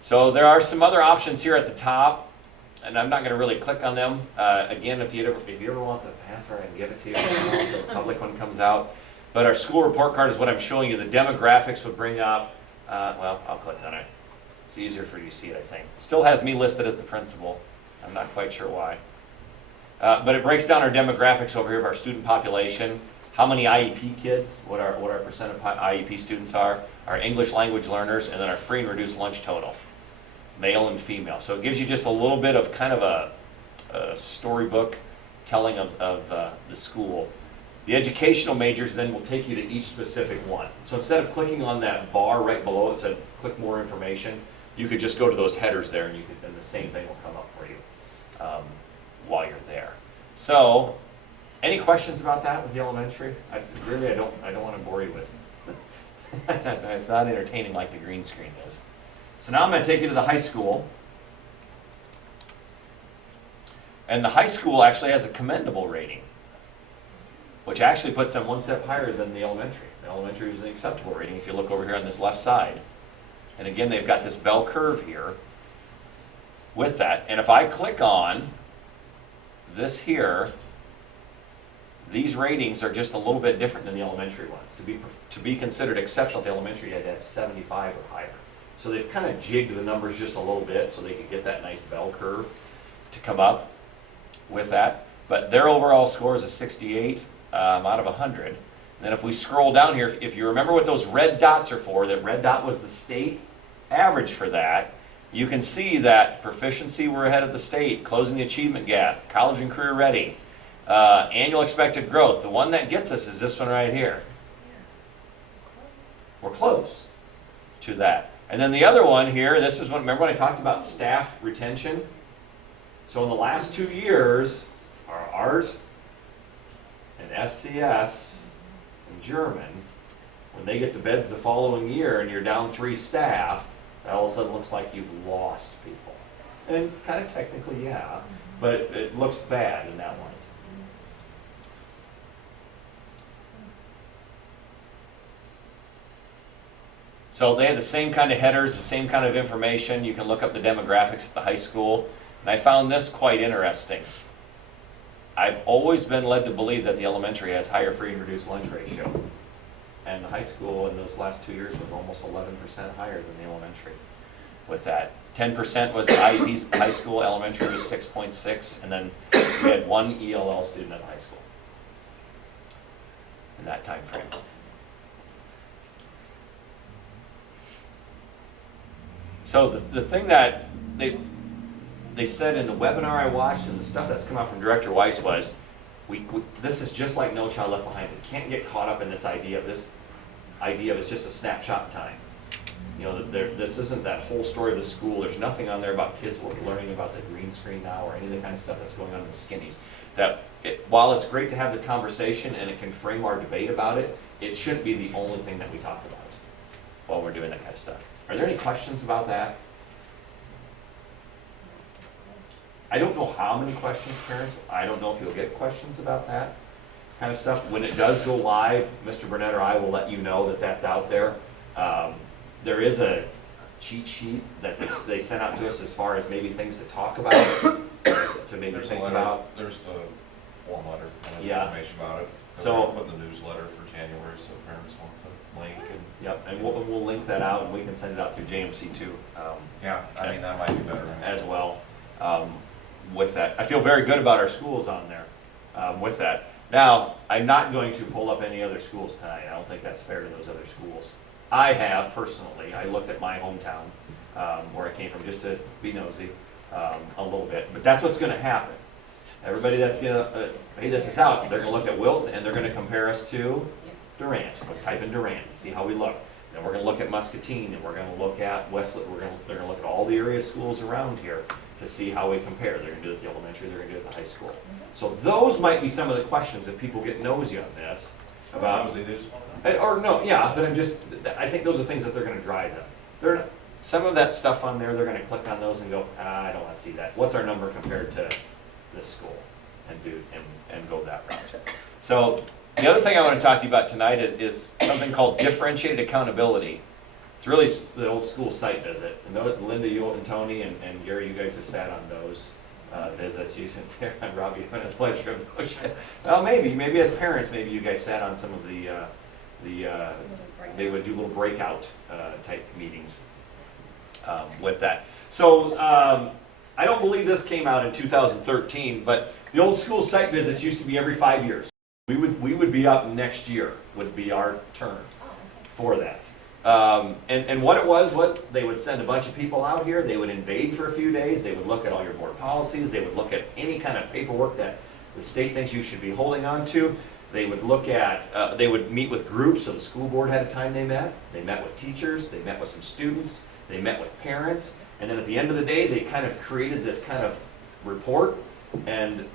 So there are some other options here at the top, and I'm not going to really click on them. Again, if you ever want the password, I can give it to you until the public one comes out. But our school report card is what I'm showing you. The demographics would bring up, well, I'll click on it. It's easier for you to see it, I think. Still has me listed as the principal. I'm not quite sure why. But it breaks down our demographics over here of our student population, how many IEP kids, what our percent of IEP students are, our English language learners, and then our free and reduced lunch total, male and female. So it gives you just a little bit of kind of a storybook telling of the school. The educational majors then will take you to each specific one. So instead of clicking on that bar right below it said click more information, you could just go to those headers there and then the same thing will come up for you while you're there. So any questions about that with the elementary? I don't want to bore you with it. It's not entertaining like the green screen is. So now I'm going to take you to the high school. And the high school actually has a commendable rating, which actually puts them one step higher than the elementary. The elementary is an acceptable rating if you look over here on this left side. And again, they've got this bell curve here with that. And if I click on this here, these ratings are just a little bit different than the elementary ones. To be considered exceptional at the elementary, you had to have 75 or higher. So they've kind of jigged the numbers just a little bit so they could get that nice bell curve to come up with that. But their overall score is a 68 out of 100. And then if we scroll down here, if you remember what those red dots are for, that red dot was the state average for that, you can see that proficiency, we're ahead of the state, closing the achievement gap, college and career ready, annual expected growth. The one that gets us is this one right here. We're close to that. And then the other one here, this is when, remember when I talked about staff retention? So in the last 2 years, our art and SCS and German, when they get to beds the following year and you're down 3 staff, that all of a sudden looks like you've lost people. And kind of technically, yeah, but it looks bad in that one. So they have the same kind of headers, the same kind of information. You can look up the demographics at the high school. And I found this quite interesting. I've always been led to believe that the elementary has higher free and reduced lunch ratio. And the high school in those last 2 years was almost 11% higher than the elementary with that. 10% was IEP's high school, elementary was 6.6, and then we had 1 ELL student at high school in that time frame. So the thing that they said in the webinar I watched and the stuff that's come out from Director Weiss was, this is just like No Child Left Behind. We can't get caught up in this idea of it's just a snapshot in time. You know, this isn't that whole story of the school. There's nothing on there about kids learning about the green screen now or any of the kind of stuff that's going on in the skinnies. While it's great to have the conversation and it can frame our debate about it, it shouldn't be the only thing that we talk about while we're doing that kind of stuff. Are there any questions about that? I don't know how many questions, parents. I don't know if you'll get questions about that kind of stuff. When it does go live, Mr. Burnett or I will let you know that that's out there. There is a cheat sheet that they sent out to us as far as maybe things to talk about, to maybe think about. There's a form letter, kind of information about it. So put in the newsletter for January, so parents want to link. Yep, and we'll link that out, and we can send it out through JMC too. Yeah, I mean that might be better as well. With that, I feel very good about our schools on there. With that, Now, I'm not going to pull up any other schools tonight. I don't think that's fair to those other schools. I have personally, I looked at my hometown, where I came from, just to be nosy, a little bit, but that's what's gonna happen. Everybody that's gonna, hey, this is out, they're gonna look at Wilton and they're gonna compare us to Durant. Let's type in Durant and see how we look. Then we're gonna look at Muscatine and we're gonna look at Westlet, they're gonna look at all the area schools around here to see how we compare. They're gonna do it at the elementary, they're gonna do it at the high school. So those might be some of the questions if people get nosy on this about. Nosy, they just wanna know. Or no, yeah, but I think those are things that they're gonna drive them. Some of that stuff on there, they're gonna click on those and go, I don't wanna see that. What's our number compared to this school? And go that route. So, the other thing I wanna talk to you about tonight is something called differentiated accountability. It's really the old school site visit. And Linda, you and Tony and Gary, you guys have sat on those visits. You sit there, and Robbie, you've been a pleasure of those. Well, maybe as parents, maybe you guys sat on some of they would do little breakout type meetings with that. So I don't believe this came out in 2013, but the old school site visits used to be every 5 years. We would be up next year, would be our turn for that. And what it was they would send a bunch of people out here, they would invade for a few days, they would look at all your board policies, they would look at any kind of paperwork that the state thinks you should be holding on to. They would look at, they would meet with groups, so the school board had a time they met with teachers, they met with some students, they met with parents, and then at the end of the day, they kind of created this kind of report, and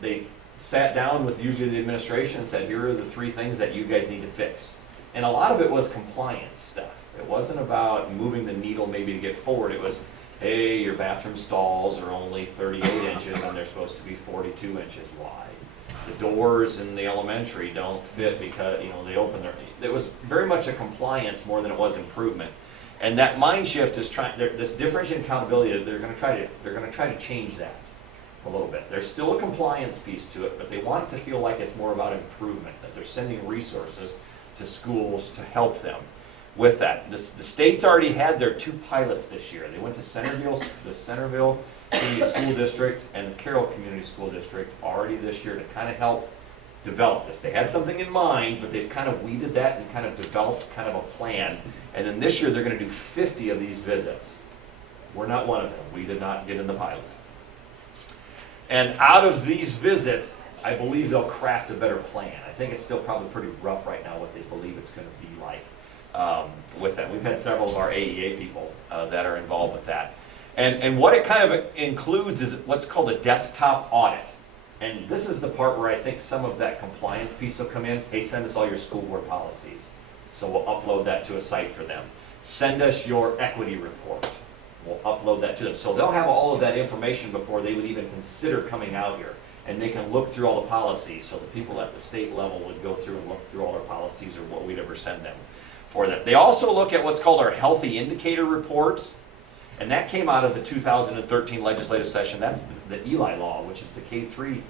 they sat down with usually the administration and said, here are the 3 things that you guys need to fix. And a lot of it was compliance stuff. It wasn't about moving the needle maybe to get forward. It was, hey, your bathroom stalls are only 38 inches and they're supposed to be 42 inches wide. The doors in the elementary don't fit because, they open their, it was very much a compliance more than it was improvement. And that mind shift is this differentiated accountability, they're gonna try to change that a little bit. There's still a compliance piece to it, but they want it to feel like it's more about improvement, that they're sending resources to schools to help them with that. The state's already had their 2 pilots this year. They went to the Centerville Community School District and the Carroll Community School District already this year to kind of help develop this. They had something in mind, but they've kind of weeded that and kind of developed kind of a plan. And then this year they're going to do 50 of these visits. We're not one of them. We did not get in the pilot. And out of these visits, I believe they'll craft a better plan. I think it's still probably pretty rough right now what they believe it's going to be like with that. We've had several of our AEA people that are involved with that. And what it kind of includes is what's called a desktop audit. And this is the part where I think some of that compliance piece will come in. Hey, send us all your school board policies. So we'll upload that to a site for them. Send us your equity report. We'll upload that to them. So they'll have all of that information before they would even consider coming out here. And they can look through all the policies. So the people at the state level would go through and look through all their policies or what we'd ever send them for that. They also look at what's called our healthy indicator reports. And that came out of the 2013 legislative session. That's the Eli law, which is the K-3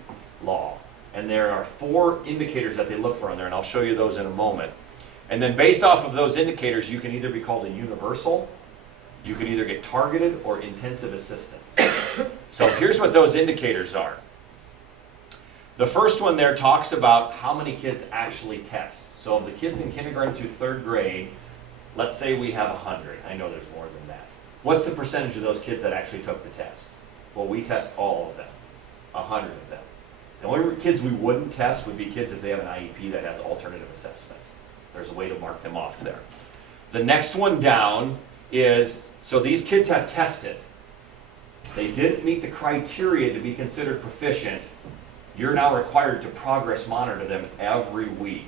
law. And there are 4 indicators that they look for in there, and I'll show you those in a moment. And then based off of those indicators, you can either be called a universal, you can either get targeted or intensive assistance. So here's what those indicators are. The first one there talks about how many kids actually test. So of the kids in kindergarten through 3rd grade, let's say we have 100. I know there's more than that. What's the percentage of those kids that actually took the test? Well, we test all of them, 100 of them. The only kids we wouldn't test would be kids if they have an IEP that has alternative assessment. There's a way to mark them off there. The next one down is, so these kids have tested. They didn't meet the criteria to be considered proficient. You're now required to progress monitor them every week.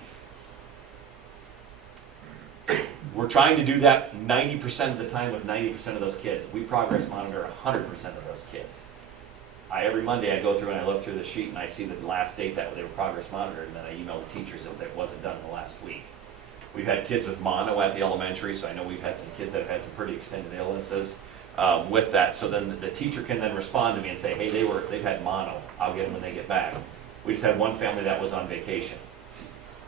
We're trying to do that 90% of the time with 90% of those kids. We progress monitor 100% of those kids. Every Monday I go through and I look through the sheet and I see the last date that they were progress monitored, and then I email the teachers if it wasn't done in the last week. We've had kids with mono at the elementary, so I know we've had some kids that have had some pretty extended illnesses with that. So then the teacher can then respond to me and say, hey, they've had mono. I'll get them when they get back. We just had one family that was on vacation.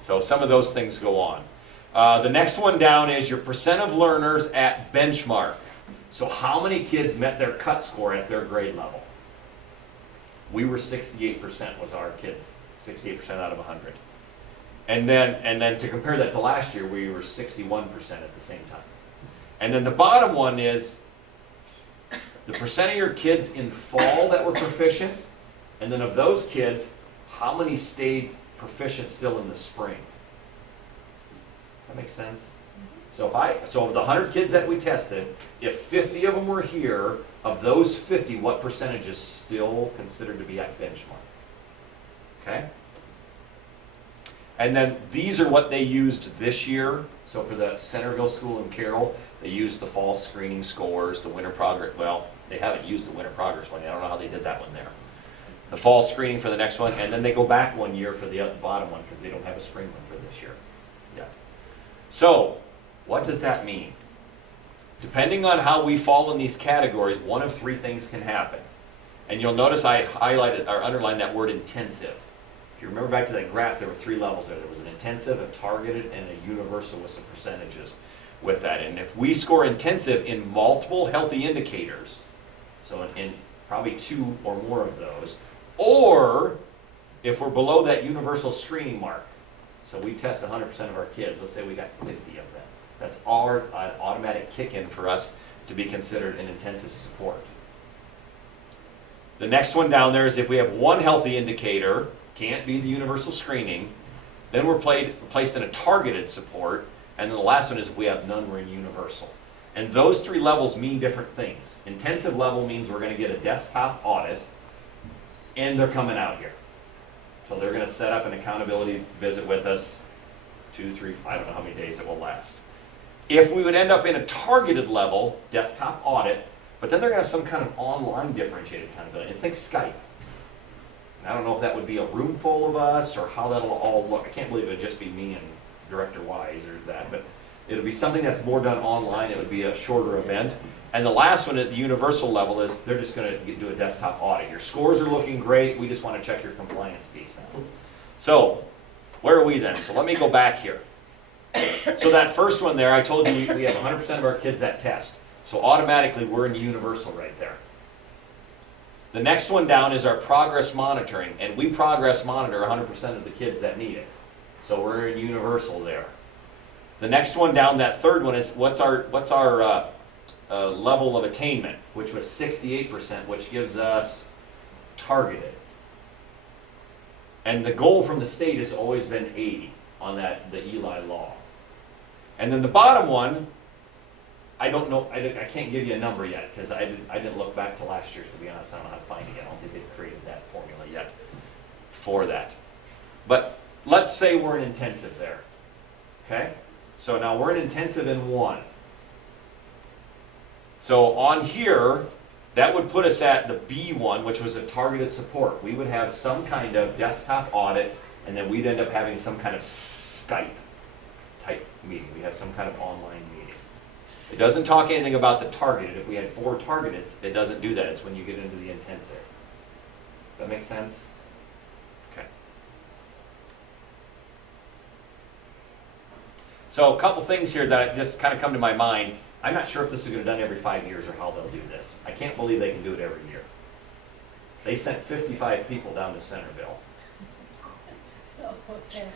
So some of those things go on. The next one down is your percent of learners at benchmark. So how many kids met their cut score at their grade level? We were 68% was our kids 68% out of 100. And then to compare that to last year, we were 61% at the same time. And then the bottom one is the percent of your kids in fall that were proficient, and then of those kids, how many stayed proficient still in the spring? That makes sense? So of the 100 kids that we tested, if 50 of them were here, of those 50, what percentage is still considered to be at benchmark? Okay? And then these are what they used this year. So for the Centerville School in Carroll, they used the fall screening scores, the winter progress. Well, they haven't used the winter progress one. I don't know how they did that one there. The fall screening for the next one, and then they go back 1 year for the bottom one because they don't have a spring one for this year. Yeah. So, what does that mean? Depending on how we fall in these categories, one of three things can happen. And you'll notice I highlighted or underlined that word intensive. If you remember back to that graph, there were three levels there. There was an intensive, a targeted, and a universal with some percentages with that. And if we score intensive in multiple healthy indicators, so in probably 2 or more of those, or if we're below that universal screening mark, so we test 100% of our kids, let's say we got 50 of them. That's our automatic kick-in for us to be considered an intensive support. The next one down there is if we have one healthy indicator, can't be the universal screening, then we're placed in a targeted support, and then the last one is if we have none, we're in universal. And those three levels mean different things. Intensive level means we're going to get a desktop audit, and they're coming out here. So they're going to set up an accountability visit with us, 2, 3, I don't know how many days it will last. If we would end up in a targeted level, desktop audit, but then they're going to have some kind of online differentiated accountability. And think Skype. And I don't know if that would be a room full of us or how that'll all look. I can't believe it would just be me and Director Wise or that, but it'll be something that's more done online. It would be a shorter event. And the last one at the universal level is they're just going to do a desktop audit. Your scores are looking great. We just want to check your compliance piece now. So where are we then? So let me go back here. So that first one there, I told you we have 100% of our kids that test. So automatically we're in universal right there. The next one down is our progress monitoring, and we progress monitor 100% of the kids that need it. So we're in universal there. The next one down, that third one, is what's our level of attainment, which was 68%, which gives us targeted. And the goal from the state has always been 80 on the Eli law. And then the bottom one, I don't know, I can't give you a number yet because I didn't look back to last year's, to be honest. I don't know how to find it yet. I don't think they've created that formula yet for that. But let's say we're in intensive there. Okay? So now we're in intensive in 1. So on here, that would put us at the B1, which was a targeted support. We would have some kind of desktop audit, and then we'd end up having some kind of Skype type meeting. We have some kind of online meeting. It doesn't talk anything about the targeted. If we had 4 targeted, it doesn't do that. It's when you get into the intensive. Does that make sense? Okay. So a couple things here that just kind of come to my mind. I'm not sure if this is going to be done every 5 years or how they'll do this. I can't believe they can do it every year. They sent 55 people down to Centerville. So, okay.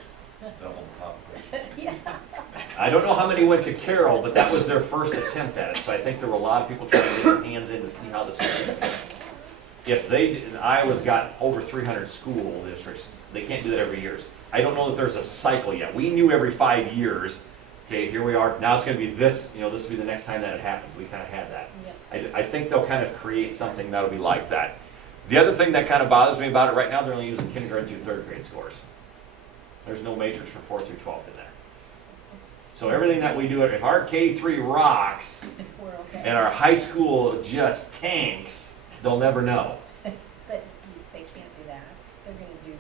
Double population. Yeah. I don't know how many went to Carroll, but that was their first attempt at it. So I think there were a lot of people trying to get their hands in to see how this works. If Iowa's got over 300 school districts, they can't do that every year. I don't know that there's a cycle yet. We knew every 5 years. Okay, here we are. Now it's going to be this. This will be the next time that it happens. We kind of had that. Yep. I think they'll kind of create something that'll be like that. The other thing that kind of bothers me about it right now, they're only using kindergarten through 3rd grade scores. There's no matrix for 4th through 12th in there. So everything that we do, if our K3 rocks We're okay. and our high school just tanks, they'll never know. But they can't do that. They're going to do.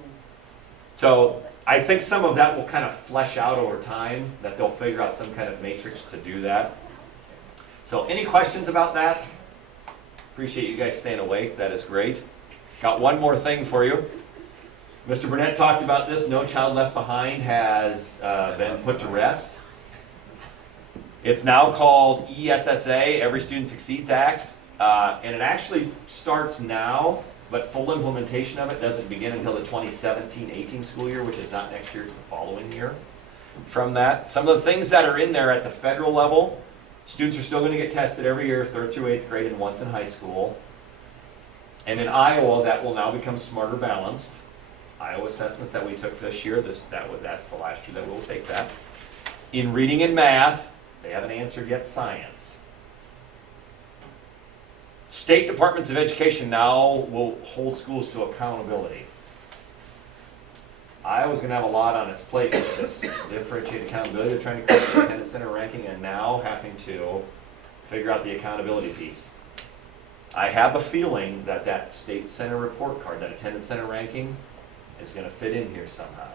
So I think some of that will kind of flesh out over time, that they'll figure out some kind of matrix to do that. So any questions about that? Appreciate you guys staying awake. That is great. Got one more thing for you. Mr. Burnett talked about this. No Child Left Behind has been put to rest. It's now called ESSA, Every Student Succeeds Act, and it actually starts now, but full implementation of it doesn't begin until the 2017-18 school year, which is not next year, it's the following year. From that, some of the things that are in there at the federal level, students are still going to get tested every year, 3rd through 8th grade and once in high school. And in Iowa, that will now become Smarter Balanced. Iowa assessments that we took this year, that's the last year that we'll take that. In reading and math, they haven't answered yet science. State departments of education now will hold schools to accountability. Iowa's going to have a lot on its plate with this differentiated accountability. They're trying to create the attendance center ranking and now having to figure out the accountability piece. I have a feeling that that state center report card, that attendance center ranking, is going to fit in here somehow.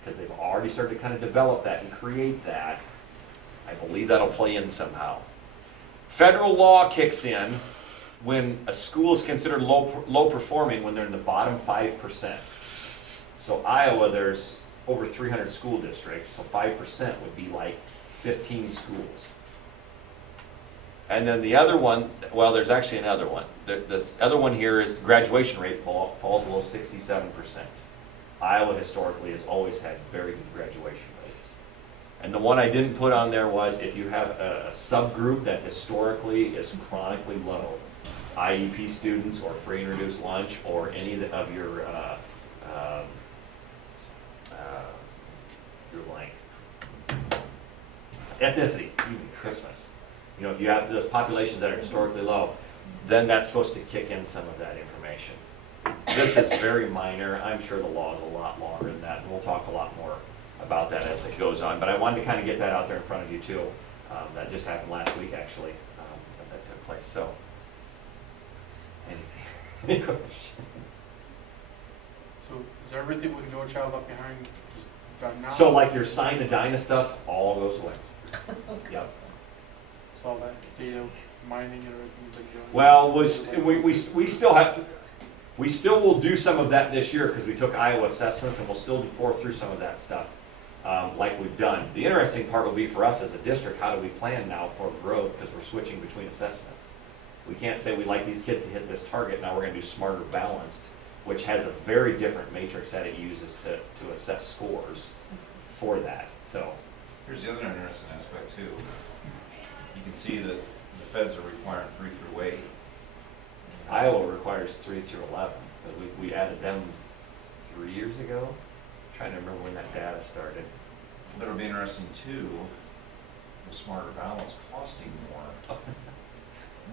Because they've already started to kind of develop that and create that. I believe that'll play in somehow. Federal law kicks in when a school is considered low performing when they're in the bottom 5%. So Iowa, there's over 300 school districts, so 5% would be like 15 schools. And then the other one, well, there's actually another one. This other one here is the graduation rate falls below 67%. Iowa historically has always had very good graduation rates. And the one I didn't put on there was if you have a subgroup that historically is chronically low, IEP students or free and reduced lunch or any of your blank ethnicity, even Christmas. You know, if you have those populations that are historically low, then that's supposed to kick in some of that information. This is very minor. I'm sure the law is a lot longer than that, and we'll talk a lot more about that as it goes on. But I wanted to kind of get that out there in front of you too. That just happened last week, actually, that took place. So, any questions? So is everything with No Child Left Behind just done now? So like your sign Edina stuff, all goes away. Yep. So all that data mining and everything you've been doing? Well, we still have, we still will do some of that this year because we took Iowa assessments and we'll still pour through some of that stuff like we've done. The interesting part will be for us as a district, how do we plan now for growth because we're switching between assessments. We can't say we'd like these kids to hit this target, now we're going to do Smarter Balanced, which has a very different matrix that it uses to assess scores for that. So Here's the other interesting aspect too. You can see that the feds are requiring 3 through 8. Iowa requires 3 through 11, but we added them 3 years ago. I'm trying to remember when that data started. But it'll be interesting too, with Smarter Balance costing more.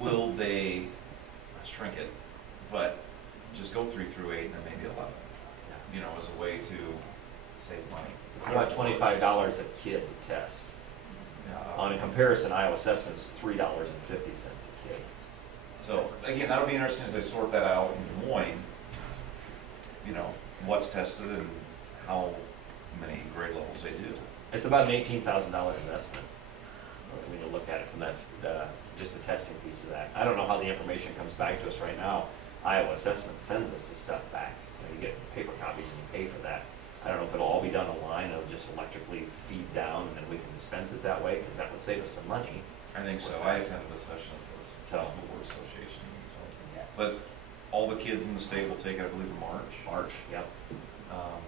Will they shrink it, but just go 3 through 8 and then maybe 11? You know, as a way to save money. It's about $25 a kid to test. On a comparison, Iowa assessment's $3.50 a kid. So again, that'll be interesting as they sort that out in Des Moines. You know, what's tested and how many grade levels they do. It's about an $18,000 investment when you look at it from that, just the testing piece of that. I don't know how the information comes back to us right now. Iowa assessment sends us the stuff back. You get paper copies and you pay for that. I don't know if it'll all be done online, it'll just electrically feed down and then we can dispense it that way, because that would save us some money. I think so. I attended the session of the School Board Association. So. But all the kids in the state will take it, I believe, in March. Yep.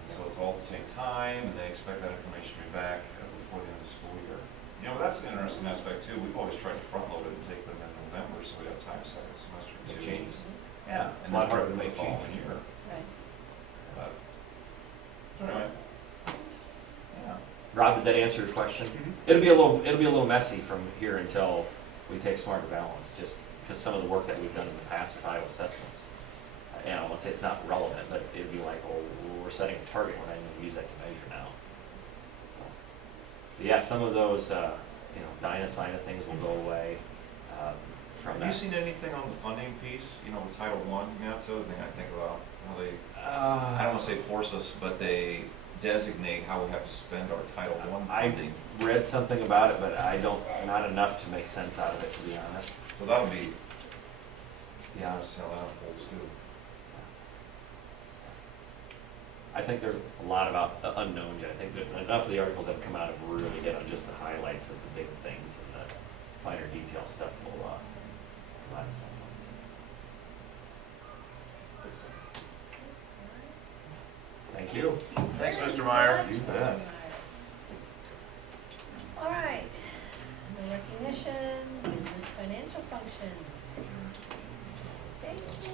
So it's all at the same time, and they expect that information to be back before the end of the school year. You know, that's an interesting aspect too. We've always tried to front load it and take them in November, so we have time second semester It too. changes. Yeah, and A lot then harder to for the make following changes. year. Right. But, so anyway. Yeah. Rob, did that answer your question? Mm-hmm. It'll be a little messy from here until we take Smarter Balance, just because some of the work that we've done in the past with Iowa assessments. And I won't say it's not relevant, but it'd be like, oh, we're setting a target, we're not even going to use that to measure now. So, but yeah, some of those, Dyna sign of things will go away from that. Have you seen anything on the funding piece, you know, with Title I? I mean, that's the other thing I think about, how they, I don't want to say force us, but they designate how we have to spend our Title I funding. I read something about it, but not enough to make sense out of it, to be honest. So that would be, Yeah. how that unfolds too. I think there's a lot about the unknowns. I think that enough of the articles that have come out have really hit on just the highlights of the big things, and the finer detail stuff will provide some ones. Thank you. Thanks, Mr. Meyer. You bet. All right, the recognition, business financial functions. Stacy.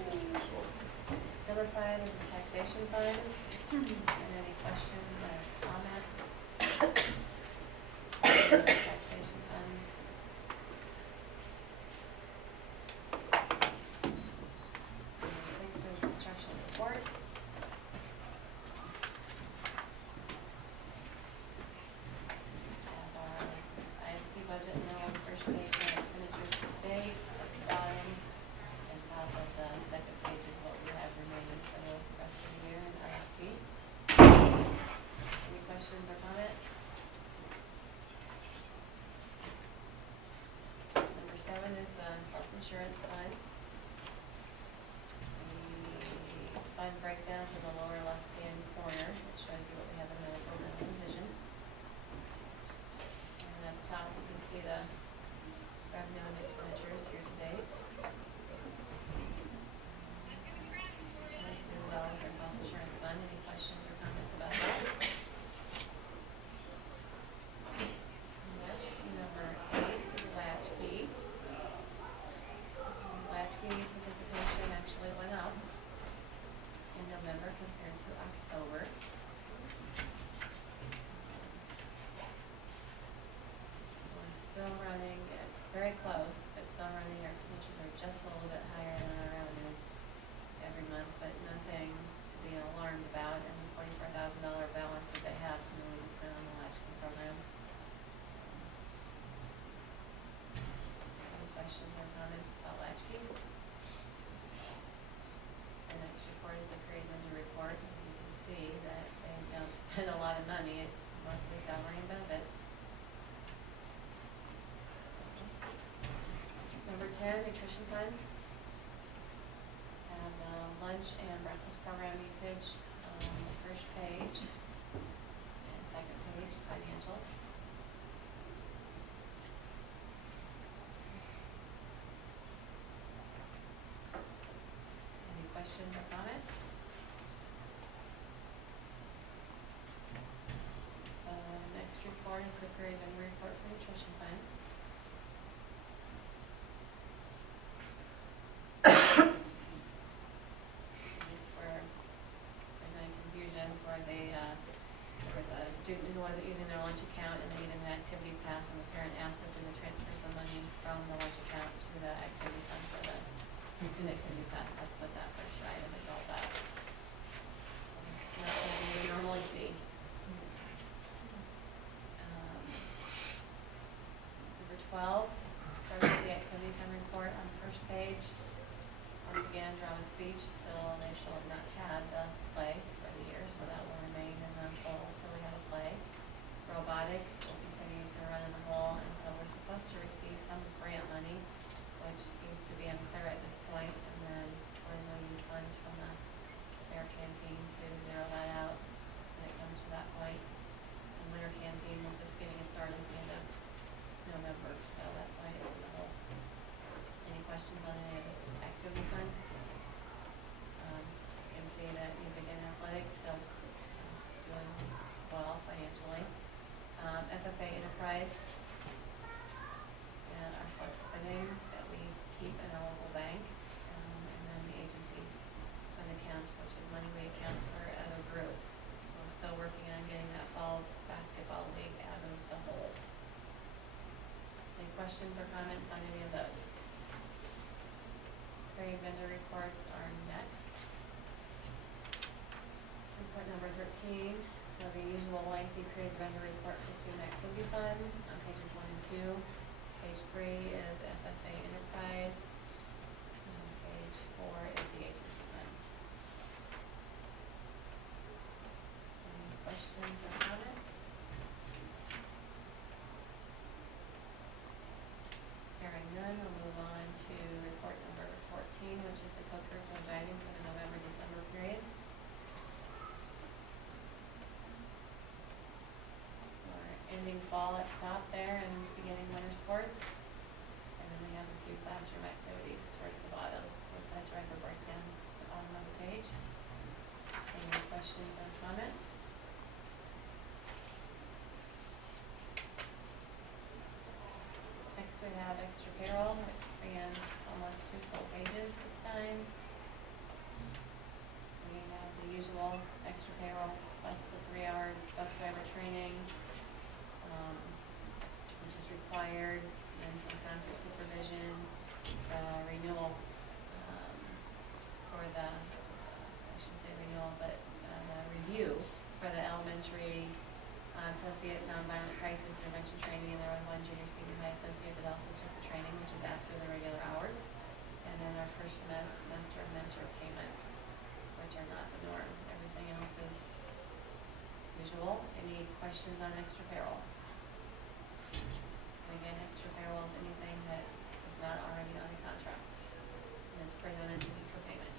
Number 5 is the taxation funds. And any questions or comments? Taxation funds. Number 6 is instructional support. Have our ISP budget now on the first page, and expenditures to date. At the bottom and top of the second page is what we have remaining for the rest of the year in ISP. Any questions or comments? Number 7 is the self-insurance fund. The fund breakdowns in the lower left-hand corner, it shows you what we have in medical, dental, and vision. And at the top, you can see the revenue and expenditures year to date. Do well with our self-insurance fund. Any questions or comments about that? Next, number 8 is latchkey. Latchkey participation actually went up in November compared to October. We're still running, it's very close, but still running, our expenditures are just a little bit higher than our revenues every month, but nothing to be alarmed about, and the $44,000 balance that they have can really be spent on the latchkey program. Any questions or comments about latchkey? The next report is a creative vendor report. As you can see, that they don't spend a lot of money, it's mostly salary and benefits. Number 10, nutrition fund. Have the lunch and breakfast program usage on the first page and second page, financials. Any questions or comments? Next report is the period vendor report for nutrition fund. Just for, if there's any confusion, where there was a student who wasn't using their lunch account and they needed an activity pass, and the parent asked if they would transfer some money from the lunch account to the activity fund for the student activity pass. That's what that first item is all about. So it's not something we normally see. Number 12, starts with the activity fund report on the first page. Once again, drama speech, they still have not had the play for the year, so that will remain in the hole until we have a play. Robotics will continue to run in the hole until we're supposed to receive some grant money, which seems to be unclear at this point, and then when we'll use funds from the fair canteen to zero that out when it comes to that point. And winter canteen was just getting it started at the end of November, so that's why it's in the hole. Any questions on any of the activity fund? You can see that music and athletics still doing well financially. FFA Enterprise and our flex spending that we keep in our local bank, and then the agency fund accounts, which is money we account for other groups. So we're still working on getting that fall basketball league out of the hole. Any questions or comments on any of those? Creative vendor reports are next. Report number 13, so the usual lengthy creative vendor report for student activity fund on pages 1 and 2. Page 3 is FFA Enterprise. And page 4 is the agency fund. Any questions or comments? Hearing none, we'll move on to report number 14, which is the co-curriculum guiding for the November-December period. We're ending fall at the top there and beginning winter sports. And then we have a few classroom activities towards the bottom with that driver breakdown at the bottom of the page. Any questions or comments? extra payroll, which spans almost 2 full pages this time. We have the usual extra payroll plus the 3-hour bus driver training, which is required, and some concert supervision, renewal, for the, I shouldn't say renewal, but, review for the elementary associate nonviolent crisis intervention training, and there was one junior senior high associate that also took the training, which is after the regular hours. And then our first semester of mentor payments, which are not the norm. Everything else is usual. Any questions on extra payroll? And again, extra payroll is anything that is not already on a contract and is presented to you for payment.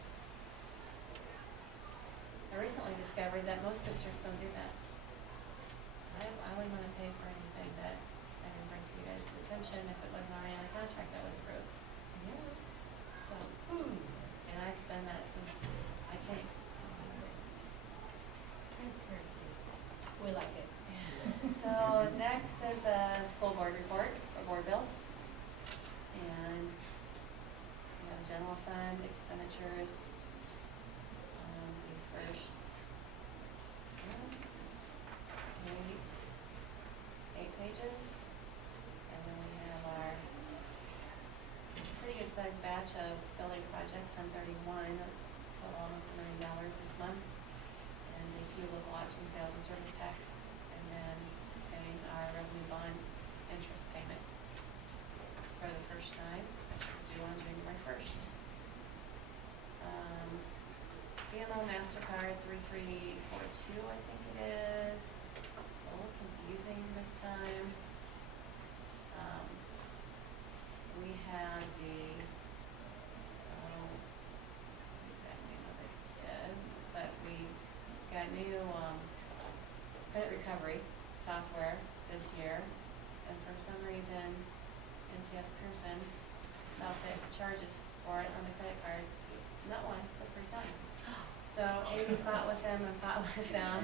I recently discovered that most districts don't do that. I wouldn't want to pay for anything that I didn't bring to you guys' attention if it wasn't already on a contract that was approved. So, and I've done that since I came, so. Transparency. We like it. So next is the school board report for board bills. And we have general fund expenditures, the first, 8 pages. And then we have our pretty good sized batch of building project, Fund 31, total almost $1 million this month. And a few local option sales and service tax, and then paying our revenue bond interest payment for the first time, which is due on January 1st. BMO MasterCard 3342, I think it is. It's a little confusing this time. We had the, what exact name of it is, but we got new credit recovery software this year, and for some reason, NCS Pearson self-pay charges for it on the credit card, not once, but 3 times. So Amy fought with them and fought with them.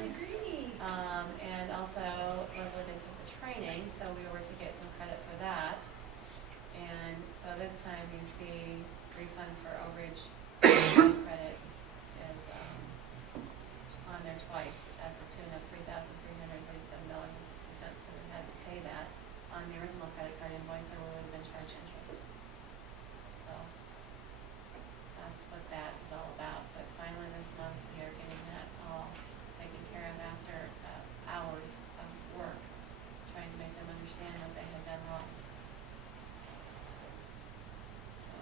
And also Leslie did take the training, so we were to get some credit for that. And so this time you see refund for overage credit is on there twice at the tune of $3,337.60 because we had to pay that on the original credit card invoice or we would have been charged interest. So that's what that is all about. But finally this month we are getting that all taken care of after hours of work, trying to make them understand what they had done wrong. So,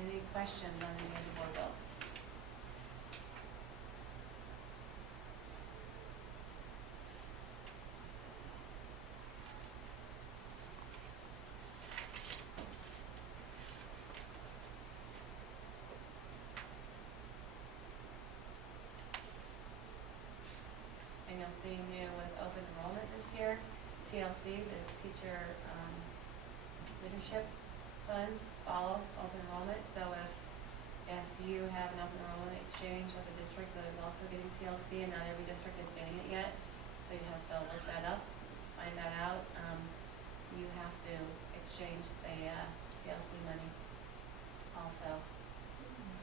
any questions on any of the board bills? And you'll see new with open enrollment this year, TLC, the teacher leadership funds follow open enrollment. So if you have an open enrollment exchange with a district that is also getting TLC, and not every district is getting it yet, so you have to look that up, find that out. You have to exchange the TLC money also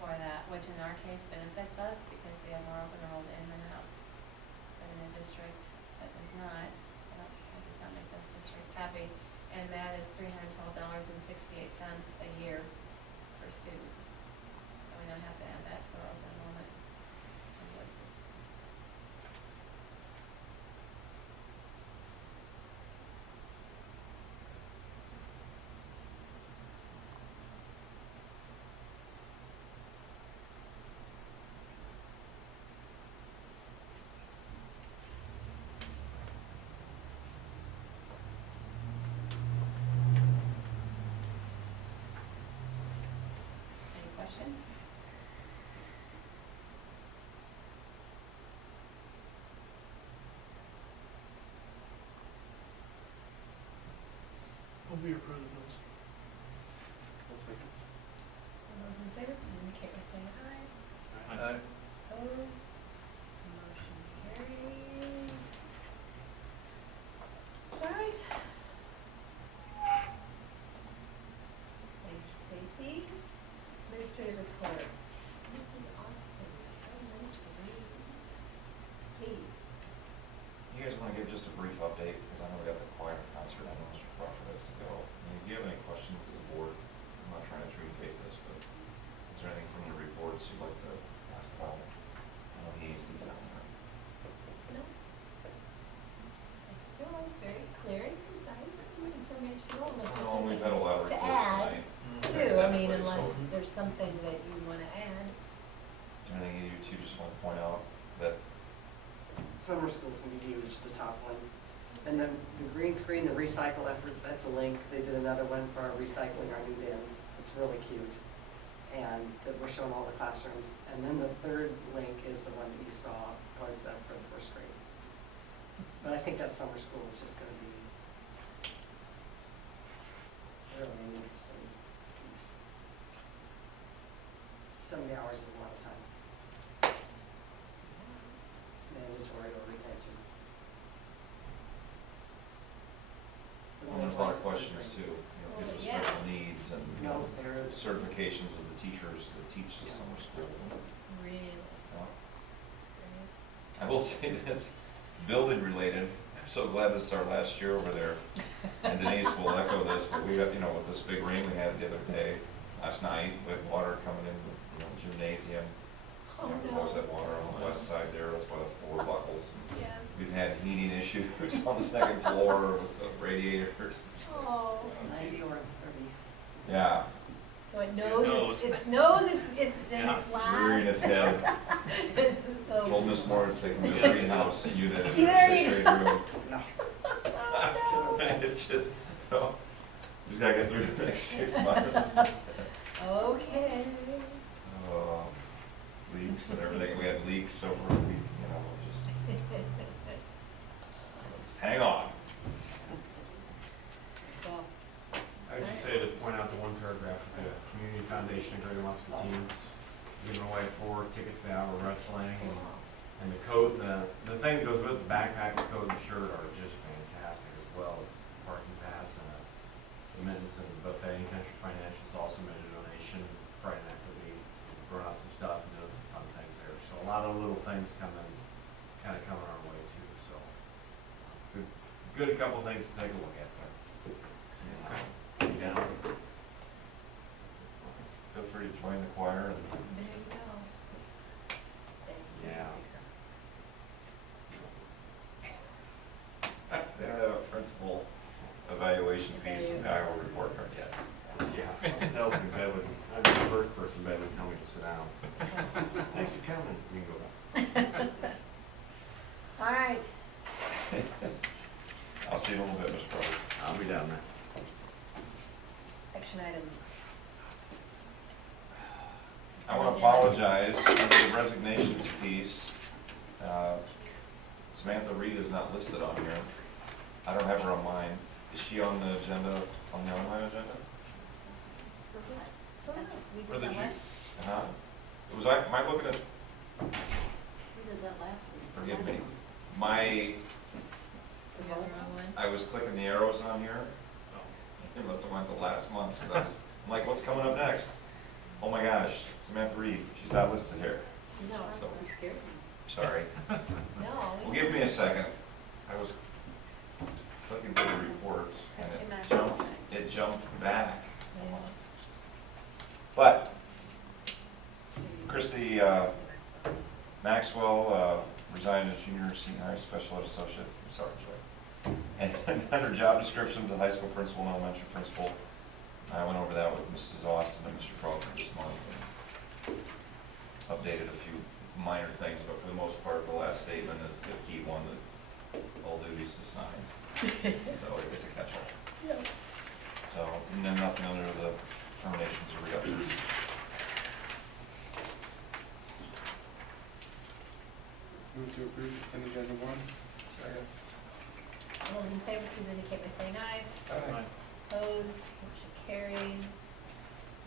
for that, which in our case benefits us because we have more open enrolled in and out. But in a district that does not, that does not make those districts happy, and that is $312.68 a year per student. So we don't have to add that to our open enrollment invoices. Questions? Move your approve the bills. I'll second. All those in favor, please indicate by saying aye. Aye. Opposed? Motion carries. All right. something that you wanna add? Is there anything you two just want to point out that, Summer school's gonna be huge, the top one. And then the green screen, the recycle efforts, that's a link. They did another one for our recycling our new bins. It's really cute. And that we're showing all the classrooms. And then the third link is the one that you saw, cards up for the first grade. But I think that summer school is just gonna be really an interesting piece. 70 hours is a lot of time. Mandatory or retention. well, there's a lot of questions too, you know, people with Yeah. special needs and, you know, No, they're, certifications of the teachers that teach the summer school. Really? I will say this, building related, I'm so glad this is our last year over there. And Denise will echo this, but we got, you know, with this big rain we had the other day, last night, with water coming in, you know, gymnasium. Oh, You know, no. there's that water on the west side there, that's why the floor buckles. And Yes. we've had heating issues on the second floor with the radiators. Just like, Oh. it's 90 or it's 30. yeah, So it knows. knows, it's knows it's, and Yeah. it's last. rearing its head. So. Told Miss Morris they can do a greenhouse unit in the There you sixth grade room. Oh, no. It's just, so, just gotta get through the next 6 months. Okay. Leaks and everything, we had leaks over a week, you know, just hang on. Cool. I would just say to point out the one paragraph with the Community Foundation of Greater Muscat teams giving away 4 tickets to the hour wrestling and the coat and the thing that goes with the backpack, the coat and the shirt are just fantastic, as well as the parking pass and the men's and the buffet. And Country Financial's also made a donation Friday night that we brought out some stuff and doing some fun things there. So a lot of little things coming our way too, so good couple things to take a look at there. Yeah. Feel free to join the choir and There you go. Thank you, Yeah. they don't have a principal evaluation piece in the Iowa report card yet. Yeah, someone tells me Bev would, I'd be the first person Bev would tell me to sit down. Thanks for coming, you can go back. All right. I'll see you in a little bit, Mr. Probert. I'll be down there. Action items. I want to apologize for the resignations piece. Samantha Reed is not listed on here. I don't have her on mine. Is she on the agenda, on the online agenda? We For did the that Ju- last. Was I, am I looking at, We did that last week. forgive me, my, You got the wrong one? I was clicking the arrows on here. It must have went to last month, because I'm like, what's coming up next? Oh my gosh, Samantha Reed, she's not listed here. No, So- you scared me. Sorry. No. Well, give me a second. I was clicking through the reports and it jumped back. Yeah. But Christy Maxwell resigned as junior senior high special ed associate. I'm sorry, Joy. And under job descriptions, the high school principal and elementary principal. I went over that with Mrs. Austin and Mr. Faulkner this month and updated a few minor things, but for the most part, the last statement is the key one that all duties assigned. So it's a catch-all. Yeah. So, and then nothing under the terminations or reductions. Move to approve consent agenda 1. Second. All those in favor, please indicate by saying aye. Opposed, motion carries.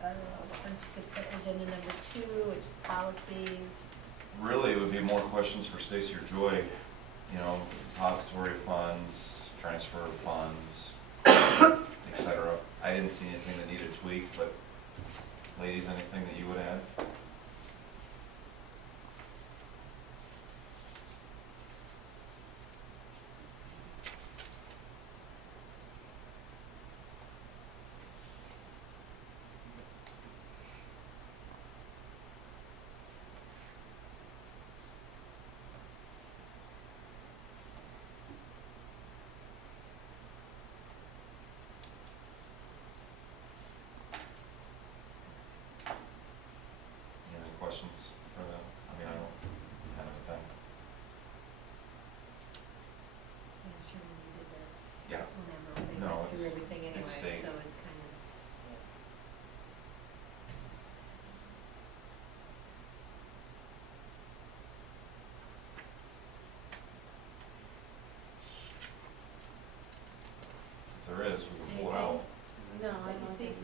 On to consent agenda number 2, which is policies. Really, it would be more questions for Stacy or Joy, you know, depository funds, transfer of funds, et cetera. I didn't see anything that needed tweaked, but ladies, anything that you would add?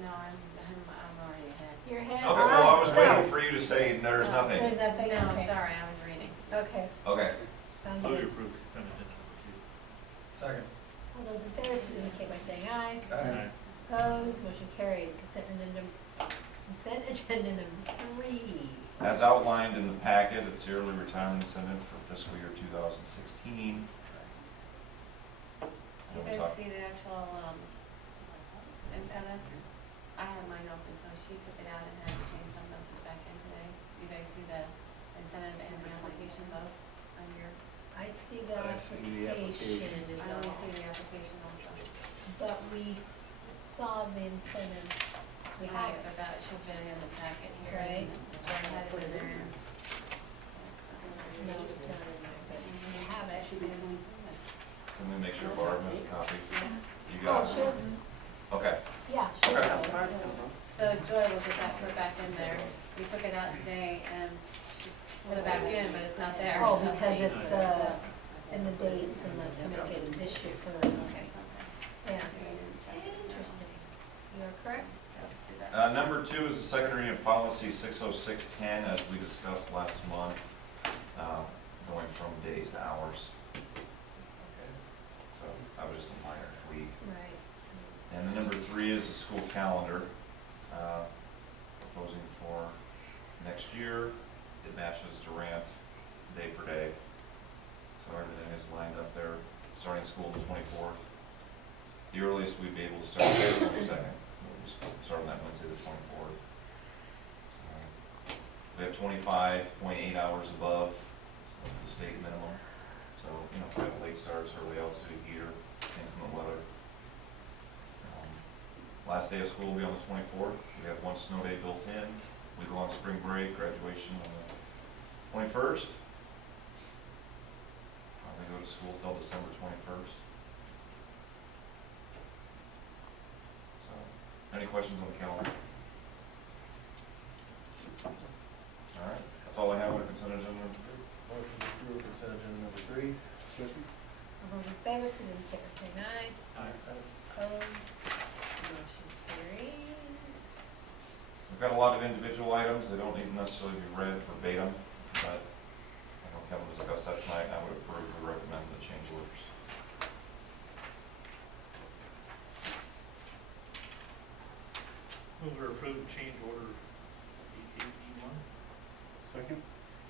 No, I'm already ahead. Your head, Okay, all well, I right, was so- waiting for you to say there's nothing. There's nothing, No, okay. sorry, I was reading. Okay, Okay. sounds Move to good. approve consent agenda number two. Second. All those in favor, please indicate by saying aye. Aye. Opposed, motion carries. Consent agenda number 3. As outlined in the packet, it's the early retirement incentive for fiscal year 2016. Do you guys see the actual, incentive? I had mine open, so she took it out and had to change some of it back in today. Do you guys see the incentive and the application both on your? I see the I see the application is I only on, see the application also. but we saw the incentive. We have Right, it. but that should be in the packet here. Right. Jen had it in there. No, it's not in there, but we have it. Let me make sure Barb has a copy. You Oh, got it? sure. Okay. Yeah, sure. Okay. So Joy will get that put back in there. We took it out today and she put it back in, but it's not there. Oh, so- because it's the, and the dates and the, to make it this year for, okay, yeah. Interesting. You are correct? Number 2 is the second reading of policy 60610, as we discussed last month, going from days to hours. So that was just a minor tweak. Right. And then number 3 is the school calendar, proposing for next year. It matches Durant day for day. So everything is lined up there, starting school on the 24th. The earliest we'd be able to start is the 22nd. We'll just start on that Wednesday, the 24th. We have 25.8 hours above, that's the state minimum. So, you know, if we have late starts, early outs due to heater, inclement weather. Last day of school will be on the 24th. We have 1 snow day built in. We go on spring break, graduation on the 21st. We go to school till December 21st. So, any questions on the calendar? All right, that's all I have on consent agenda number 3. Motion to approve consent agenda number 3. Second. All those in favor, please indicate by saying aye. Opposed, motion carries. We've got a lot of individual items. They don't need to necessarily be read verbatim, but I know Kevin discussed that tonight. I would approve or recommend the change orders. Move to approve change order E1. Second.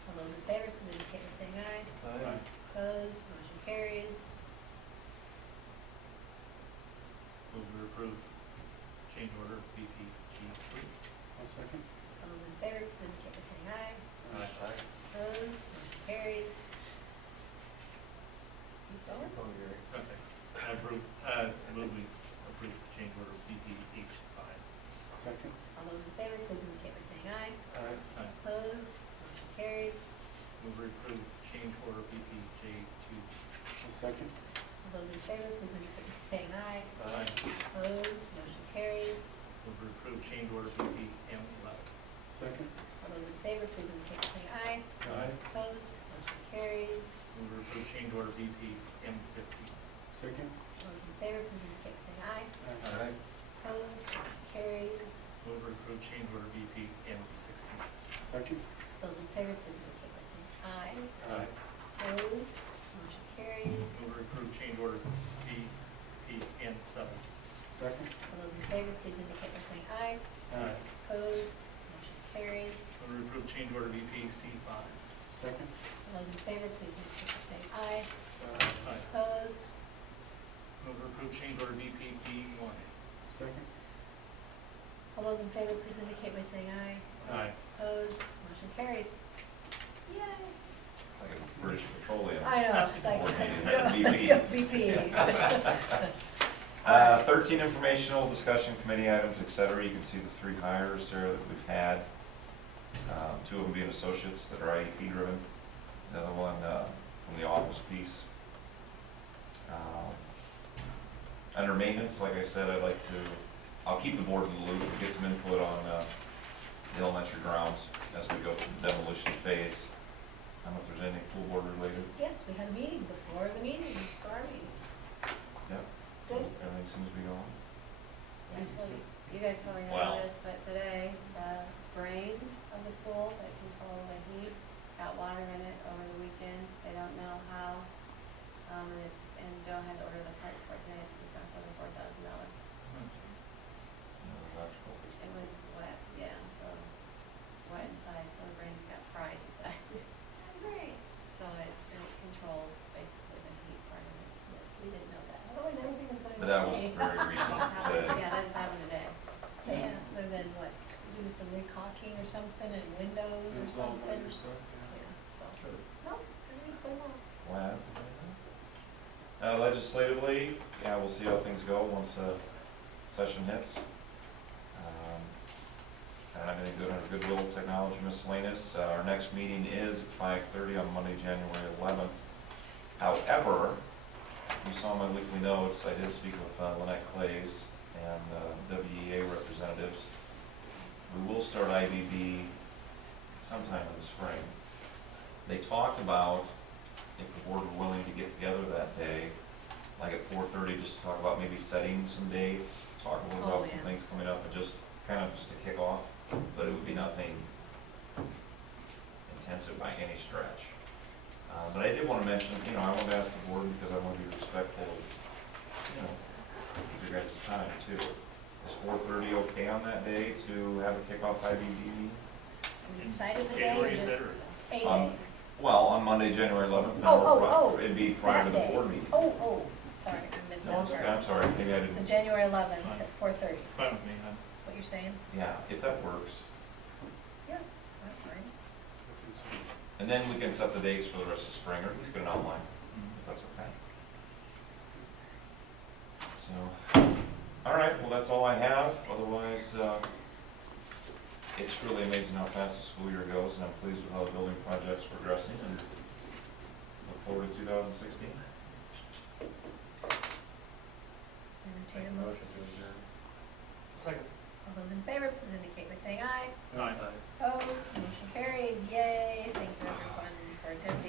All those in favor, please indicate by saying aye. Aye. Opposed, motion carries. Move to approve change order BPG3. I'll second. All those in favor, please indicate by saying aye. Aye. Opposed, motion carries. Keep going. Oh, Gary. Okay. I approve, move we approve change order BPH5. Second. All those in favor, please indicate by saying aye. Aye. Opposed, motion carries. Move to approve change order BPJ2. I'll second. All those in favor, please indicate by saying aye. Aye. Opposed, motion carries. Move to approve change order BPM11. Second. All those in favor, please indicate by saying aye. Aye. Opposed, motion carries. Move to approve change order BPM15. Second. All those in favor, please indicate by saying aye. Aye. Opposed, motion carries. Move to approve change order BPM16. Second. Those in favor, please indicate by saying aye. Aye. Opposed, motion carries. Move to approve change order BPN7. Second. All those in favor, please indicate by saying aye. Aye. Opposed, motion carries. Move to approve change order BPC5. Second. All those in favor, please indicate by saying aye. Aye. Opposed, Move to approve change order BPP1. Second. all those in favor, please indicate by saying aye. Aye. Opposed, motion carries. Yay. Like a British Petroleum. I know, it's like, Or let's go BP. 13 informational discussion committee items, et cetera. You can see the 3 hires there that we've had. 2 of them being associates that are IEP driven. The other one from the office piece. Under maintenance, like I said, I'll keep the board in the loop and get some input on the elementary grounds as we go through the demolition phase. I don't know if there's anything pool board related. Yes, we had a meeting before the meeting, before our meeting. Yep. So Good. everything seems to be going. Actually, you guys probably Wow. know this, but today, the brains of the pool that control the heat got water in it over the weekend. They don't know how. And Joe had to order the parts for it today. It's gonna cost over $4,000. It was wet, yeah, so wet inside, so the brains got fried inside. Great. So it controls basically the heat part of it. We didn't know that. Otherwise, everything is going But that was okay. very recent today. Yeah, that just happened today. Yeah, and then what, do some recaulking or something and windows or It was all something? winter stuff, yeah. Yeah, so, no, everything's going well. Glad. Legislatively, yeah, we'll see how things go once session hits. I don't have anything good under Goodwill, Technology, Miscellaneous. Our next meeting is at 5:30 on Monday, January 11th. However, you saw my weekly notes, I did speak with Lynette Clays and WEA representatives. We will start IBB sometime in the spring. They talked about if the board were willing to get together that day, like at 4:30, just to talk about maybe setting some dates, talk a little Oh, about some yeah. things coming up, and just to kick off, but it would be nothing intensive by any stretch. But I did want to mention, I wanted to ask the board, because I want to be respectful of, your guys' time too. Is 4:30 okay on that day to have a kickoff IBD? Are we decided the day or January, you said, just or- a Um, day? Well, on Monday, January 11th. Oh, It'd be prior to that the day. board meeting. Oh, sorry, I missed No, that it's okay, part. I'm sorry, maybe I So didn't, January 11th at 4:30, Fine with me, huh? what you're saying? yeah, if that works. Yeah, that's fine. And then we can set the dates for the rest of spring, or at least get an outline, if that's okay. So, all right, well, that's all I have. Otherwise, it's truly amazing how fast the school year goes, and I'm pleased with how the building project's progressing, and look forward to 2016. Entertain a motion. Motion to adjourn. Second. All those in favor, please indicate by saying aye. Aye. Opposed, motion carries, yay. Thank you everyone for attending.